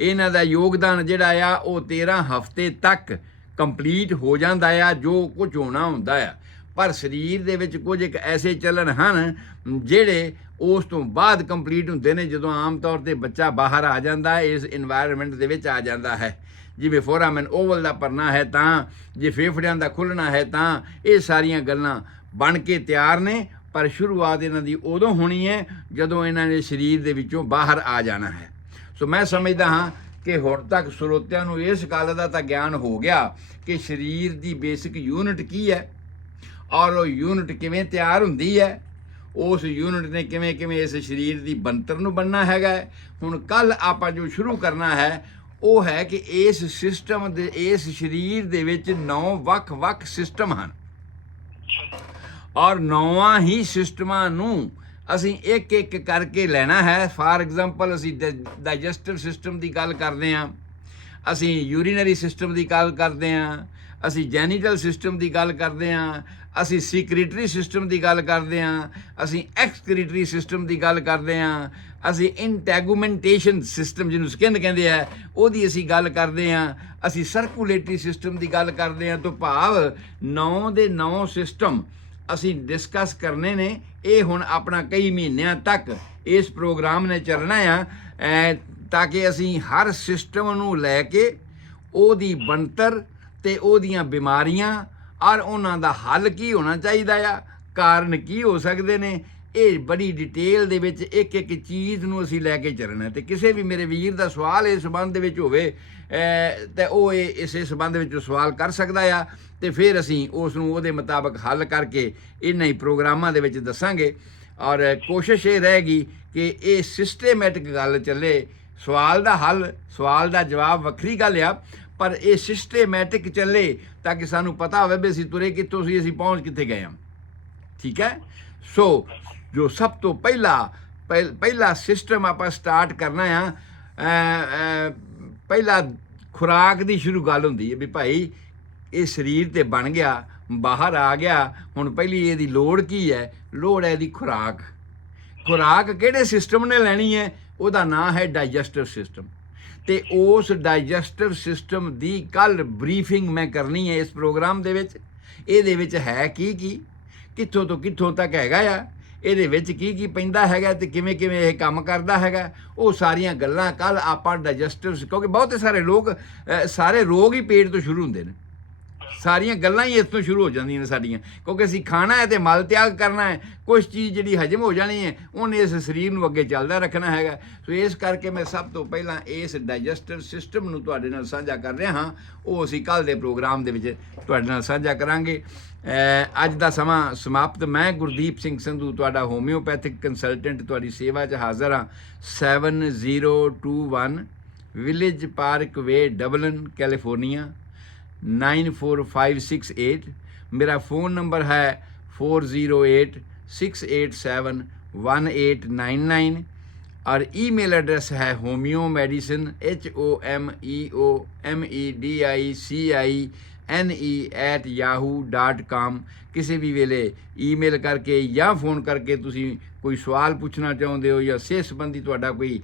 ਇਹਨਾਂ ਦਾ ਯੋਗਦਾਨ ਜਿਹੜਾ ਆ ਉਹ 13 ਹਫ਼ਤੇ ਤੱਕ ਕੰਪਲੀਟ ਹੋ ਜਾਂਦਾ ਆ ਜੋ ਕੁਝ ਹੋਣਾ ਹੁੰਦਾ ਆ। ਪਰ ਸਰੀਰ ਦੇ ਵਿੱਚ ਕੁਝ ਇੱਕ ਐਸੇ ਚੱਲਣ ਹਨ ਜਿਹੜੇ ਉਸ ਤੋਂ ਬਾਅਦ ਕੰਪਲੀਟ ਹੁੰਦੇ ਨੇ, ਜਦੋਂ ਆਮ ਤੌਰ 'ਤੇ ਬੱਚਾ ਬਾਹਰ ਆ ਜਾਂਦਾ, ਇਸ ਇਨਵਾਇਰਨਮੈਂਟ ਦੇ ਵਿੱਚ ਆ ਜਾਂਦਾ ਹੈ। ਜਿਵੇਂ ਫੋਰਾਮਨ ਓਵਲ ਦਾ ਭਰਨਾ ਹੈ, ਤਾਂ ਜੇ ਫੇਫੜਿਆਂ ਦਾ ਖੁੱਲ੍ਹਣਾ ਹੈ, ਤਾਂ ਇਹ ਸਾਰੀਆਂ ਗੱਲਾਂ ਬਣ ਕੇ ਤਿਆਰ ਨੇ। ਪਰ ਸ਼ੁਰੂਆਤ ਇਹਨਾਂ ਦੀ ਉਦੋਂ ਹੋਣੀ ਹੈ ਜਦੋਂ ਇਹਨਾਂ ਨੇ ਸਰੀਰ ਦੇ ਵਿੱਚੋਂ ਬਾਹਰ ਆ ਜਾਣਾ ਹੈ। ਸੋ ਮੈਂ ਸਮਝਦਾ ਹਾਂ ਕਿ ਹੁਣ ਤੱਕ ਸਰੋਤਿਆਂ ਨੂੰ ਇਸ ਗੱਲ ਦਾ ਤਾਂ ਗਿਆਨ ਹੋ ਗਿਆ ਕਿ ਸਰੀਰ ਦੀ ਬੇਸਿਕ ਯੂਨਿਟ ਕੀ ਹੈ ਔਰ ਉਹ ਯੂਨਿਟ ਕਿਵੇਂ ਤਿਆਰ ਹੁੰਦੀ ਹੈ, ਉਸ ਯੂਨਿਟ ਨੇ ਕਿਵੇਂ ਇਸ ਸਰੀਰ ਦੀ ਬਣਤਰ ਨੂੰ ਬਣਨਾ ਹੈਗਾ। ਹੁਣ ਕੱਲ੍ਹ ਆਪਾਂ ਜੋ ਸ਼ੁਰੂ ਕਰਨਾ ਹੈ ਉਹ ਹੈ ਕਿ ਇਸ ਸਿਸਟਮ ਦੇ, ਇਸ ਸਰੀਰ ਦੇ ਵਿੱਚ 9 ਵੱਖ-ਵੱਖ ਸਿਸਟਮ ਹਨ ਔਰ 9 ਹੀ ਸਿਸਟਮਾਂ ਨੂੰ ਅਸੀਂ ਇੱਕ ਇੱਕ ਕਰਕੇ ਲੈਣਾ ਹੈ। ਫਾਰ ਐਗਜ਼ਾਮਪਲ ਅਸੀਂ ਡਾਈਜੈਸਟਿਵ ਸਿਸਟਮ ਦੀ ਗੱਲ ਕਰਦੇ ਹਾਂ, ਅਸੀਂ ਯੂਰੀਨਰੀ ਸਿਸਟਮ ਦੀ ਗੱਲ ਕਰਦੇ ਹਾਂ, ਅਸੀਂ ਜੈਨੀਟਲ ਸਿਸਟਮ ਦੀ ਗੱਲ ਕਰਦੇ ਹਾਂ, ਅਸੀਂ ਸੀਕ੍ਰੀਟਰੀ ਸਿਸਟਮ ਦੀ ਗੱਲ ਕਰਦੇ ਹਾਂ, ਅਸੀਂ ਐਕਸਕ੍ਰੀਟਰੀ ਸਿਸਟਮ ਦੀ ਗੱਲ ਕਰਦੇ ਹਾਂ, ਅਸੀਂ ਇੰਟੈਗੂਮੈਂਟੇਸ਼ਨ ਸਿਸਟਮ ਜਿਹਨੂੰ ਸਕਿਨ ਕਹਿੰਦੇ ਆ ਉਹਦੀ ਅਸੀਂ ਗੱਲ ਕਰਦੇ ਹਾਂ, ਅਸੀਂ ਸਰਕੂਲੇਟਰੀ ਸਿਸਟਮ ਦੀ ਗੱਲ ਕਰਦੇ ਹਾਂ। ਤੋਂ ਭਾਵ 9 ਦੇ 9 ਸਿਸਟਮ ਅਸੀਂ ਡਿਸਕਸ ਕਰਨੇ ਨੇ। ਇਹ ਹੁਣ ਆਪਣਾ ਕਈ ਮਹੀਨਿਆਂ ਤੱਕ ਇਸ ਪ੍ਰੋਗਰਾਮ ਨੇ ਚੱਲਣਾ ਆ ਤਾਂ ਕਿ ਅਸੀਂ ਹਰ ਸਿਸਟਮ ਨੂੰ ਲੈ ਕੇ ਉਹਦੀ ਬਣਤਰ ਤੇ ਉਹਦੀਆਂ ਬਿਮਾਰੀਆਂ ਔਰ ਉਹਨਾਂ ਦਾ ਹੱਲ ਕੀ ਹੋਣਾ ਚਾਹੀਦਾ ਆ, ਕਾਰਨ ਕੀ ਹੋ ਸਕਦੇ ਨੇ, ਇਹ ਬੜੀ ਡਿਟੇਲ ਦੇ ਵਿੱਚ ਇੱਕ ਇੱਕ ਚੀਜ਼ ਨੂੰ ਅਸੀਂ ਲੈ ਕੇ ਚੱਲਣਾ। ਤੇ ਕਿਸੇ ਵੀ ਮੇਰੇ ਵੀਰ ਦਾ ਸਵਾਲ ਇਸ ਸੰਬੰਧ ਦੇ ਵਿੱਚ ਹੋਵੇ ਤੇ ਉਹ ਇਸੇ ਸੰਬੰਧ ਵਿੱਚ ਸਵਾਲ ਕਰ ਸਕਦਾ ਆ, ਤੇ ਫਿਰ ਅਸੀਂ ਉਸ ਨੂੰ ਉਹਦੇ ਮੁਤਾਬਕ ਹੱਲ ਕਰਕੇ ਇਹਨਾਂ ਹੀ ਪ੍ਰੋਗਰਾਮਾਂ ਦੇ ਵਿੱਚ ਦੱਸਾਂਗੇ। ਔਰ ਕੋਸ਼ਿਸ਼ ਇਹ ਰਹੇਗੀ ਕਿ ਇਹ ਸਿਸਟੇਮੈਟਿਕ ਗੱਲ ਚੱਲੇ। ਸਵਾਲ ਦਾ ਹੱਲ, ਸਵਾਲ ਦਾ ਜਵਾਬ ਵੱਖਰੀ ਗੱਲ ਆ, ਪਰ ਇਹ ਸਿਸਟੇਮੈਟਿਕ ਚੱਲੇ ਤਾਂ ਕਿ ਸਾਨੂੰ ਪਤਾ ਹੋਵੇ ਵੀ ਅਸੀਂ ਤੁਰੇ ਕਿੱਥੋਂ ਸੀ, ਅਸੀਂ ਪਹੁੰਚ ਕਿੱਥੇ ਗਏ ਹਾਂ। ਠੀਕ ਹੈ। ਸੋ ਜੋ ਸਭ ਤੋਂ ਪਹਿਲਾ ਸਿਸਟਮ ਆਪਾਂ ਸਟਾਰਟ ਕਰਨਾ ਆ, ਪਹਿਲਾ ਖੁਰਾਕ ਦੀ ਸ਼ੁਰੂ ਗੱਲ ਹੁੰਦੀ ਹੈ ਵੀ ਭਾਈ ਇਹ ਸਰੀਰ ਤੇ ਬਣ ਗਿਆ, ਬਾਹਰ ਆ ਗਿਆ, ਹੁਣ ਪਹਿਲੀ ਇਹਦੀ ਲੋੜ ਕੀ ਹੈ? ਲੋੜ ਹੈ ਇਹਦੀ ਖੁਰਾਕ। ਖੁਰਾਕ ਕਿਹੜੇ ਸਿਸਟਮ ਨੇ ਲੈਣੀ ਹੈ? ਉਹਦਾ ਨਾਂ ਹੈ ਡਾਈਜੈਸਟਿਵ ਸਿਸਟਮ। ਤੇ ਉਸ ਡਾਈਜੈਸਟਿਵ ਸਿਸਟਮ ਦੀ ਕੱਲ੍ਹ ਬਰੀਫਿੰਗ ਮੈਂ ਕਰਨੀ ਹੈ ਇਸ ਪ੍ਰੋਗਰਾਮ ਦੇ ਵਿੱਚ। ਇਹਦੇ ਵਿੱਚ ਹੈ ਕੀ ਕਿੱਥੋਂ ਤੋਂ ਕਿੱਥੋਂ ਤੱਕ ਹੈਗਾ ਆ, ਇਹਦੇ ਵਿੱਚ ਕੀ ਪੈਂਦਾ ਹੈਗਾ ਤੇ ਕਿਵੇਂ ਇਹ ਕੰਮ ਕਰਦਾ ਹੈਗਾ, ਉਹ ਸਾਰੀਆਂ ਗੱਲਾਂ ਕੱਲ੍ਹ ਆਪਾਂ ਡਾਈਜੈਸਟਿਵ, ਕਿਉਂਕਿ ਬਹੁਤੇ ਸਾਰੇ ਲੋਕ ਸਾਰੇ ਰੋਗ ਹੀ ਪੇਟ ਤੋਂ ਸ਼ੁਰੂ ਹੁੰਦੇ ਨੇ, ਸਾਰੀਆਂ ਗੱਲਾਂ ਹੀ ਇਸ ਤੋਂ ਸ਼ੁਰੂ ਹੋ ਜਾਂਦੀਆਂ ਨੇ ਸਾਡੀਆਂ, ਕਿਉਂਕਿ ਅਸੀਂ ਖਾਣਾ ਹੈ ਤੇ ਮਲ ਤਿਆਗ ਕਰਨਾ ਹੈ। ਕੁਛ ਚੀਜ਼ ਜਿਹੜੀ ਹਜਮ ਹੋ ਜਾਣੀ ਹੈ ਉਹਨੇ ਇਸ ਸਰੀਰ ਨੂੰ ਅੱਗੇ ਚੱਲਦਾ ਰੱਖਣਾ ਹੈਗਾ। ਸੋ ਇਸ ਕਰਕੇ ਮੈਂ ਸਭ ਤੋਂ ਪਹਿਲਾਂ ਇਸ ਡਾਈਜੈਸਟਿਵ ਸਿਸਟਮ ਨੂੰ ਤੁਹਾਡੇ ਨਾਲ ਸਾਂਝਾ ਕਰ ਰਿਹਾ ਹਾਂ। ਉਹ ਅਸੀਂ ਕੱਲ੍ਹ ਦੇ ਪ੍ਰੋਗਰਾਮ ਦੇ ਵਿੱਚ ਤੁਹਾਡੇ ਨਾਲ ਸਾਂਝਾ ਕਰਾਂਗੇ। ਅੱਜ ਦਾ ਸਮਾਂ ਸਮਾਪਤ। ਮੈਂ ਗੁਰਦੀਪ ਸਿੰਘ ਸੰਧੂ, ਤੁਹਾਡਾ ਹੋਮਿਓਪੈਥਿਕ ਕੰਸਲਟੈਂਟ, ਤੁਹਾਡੀ ਸੇਵਾ 'ਚ ਹਾਜ਼ਰ ਹਾਂ। 7021 ਵਿਲੇਜ ਪਾਰਕ ਵੇ, ਡਬਲਿਨ, ਕੈਲੀਫੋਰਨੀਆ 94568। ਮੇਰਾ ਫ਼ੋਨ ਨੰਬਰ ਹੈ 4086871899 और ईमेल एड्रेस है homeomedicine HOMEOMEDICINE@yahoo.com। किसी भी वेले ईमेल करके या फोन करके तुसी ਕੋਈ ਸਵਾਲ ਪੁੱਛਣਾ ਚਾਹੁੰਦੇ ਹੋ ਜਾਂ ਸਿਹਤ ਸੰਬੰਧੀ ਤੁਹਾਡਾ ਕੋਈ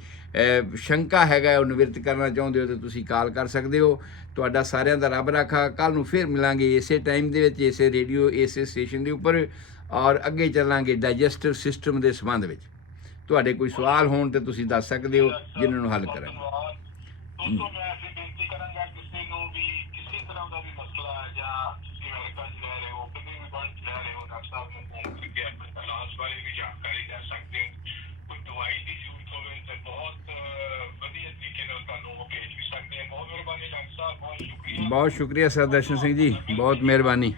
ਸ਼ੰਕਾ ਹੈਗਾ ਉਹ ਨਿਵਰਤ ਕਰਨਾ ਚਾਹੁੰਦੇ ਹੋ ਤਾਂ ਤੁਸੀਂ ਕਾਲ ਕਰ ਸਕਦੇ ਹੋ। ਤੁਹਾਡਾ ਸਾਰਿਆਂ ਦਾ ਰੱਬ ਰਾਖਾ। ਕੱਲ੍ਹ ਨੂੰ ਫਿਰ ਮਿਲਾਂਗੇ ਇਸੇ ਟਾਈਮ ਦੇ ਵਿੱਚ, ਇਸੇ ਰੇਡੀਓ, ਇਸੇ ਸਟੇਸ਼ਨ ਦੇ ਉੱਪਰ, ਔਰ ਅੱਗੇ ਚੱਲਾਂਗੇ ਡਾਈਜੈਸਟਿਵ ਸਿਸਟਮ ਦੇ ਸੰਬੰਧ ਵਿੱਚ। ਤੁਹਾਡੇ ਕੋਈ ਸਵਾਲ ਹੋਣ ਤਾਂ ਤੁਸੀਂ ਦੱਸ ਸਕਦੇ ਹੋ, ਜਿਨ੍ਹਾਂ ਨੂੰ ਹੱਲ ਕਰਾਂਗੇ। ਦੋਸਤੋ ਮੈਂ ਫਿਰ ਬੇਨਤੀ ਕਰਾਂਗਾ ਕਿਸੇ ਨੂੰ ਵੀ ਕਿਸੇ ਤਰ੍ਹਾਂ ਦਾ ਵੀ ਮਸਲਾ ਹੈ ਜਾਂ ਤੁਸੀਂ ਅਮਰੀਕਾ 'ਚ ਰਹਿ ਰਹੇ ਹੋ, ਕਿਤੇ ਵੀ ਵਰਲਡ 'ਚ ਰਹਿ ਰਹੇ ਹੋ, ਡਾਕਟਰ ਸਾਹਿਬ ਨੂੰ ਫੋਨ ਕਰਕੇ ਆਪਣੇ ਇਲਾਜ ਬਾਰੇ ਵੀ ਜਾਣਕਾਰੀ ਲੈ ਸਕਦੇ ਹੋ। ਕੋਈ ਦਵਾਈ ਦੀ ਜ਼ਰੂਰਤ ਹੋਵੇ ਤਾਂ ਬਹੁਤ ਵਧੀਆ ਤਰੀਕੇ ਨਾਲ ਤੁਹਾਨੂੰ ਉਹ ਭੇਜ ਵੀ ਸਕਦੇ ਹਾਂ। ਬਹੁਤ ਮਿਹਰਬਾਨੀ ਡਾਕਟਰ ਸਾਹਿਬ, ਬਹੁਤ ਸ਼ੁਕਰੀਆ। ਬਹੁਤ ਸ਼ੁਕਰੀਆ ਸਰ ਦਰਸ਼ਨ ਸਿੰਘ ਜੀ, ਬਹੁਤ ਮਿਹਰਬਾਨੀ।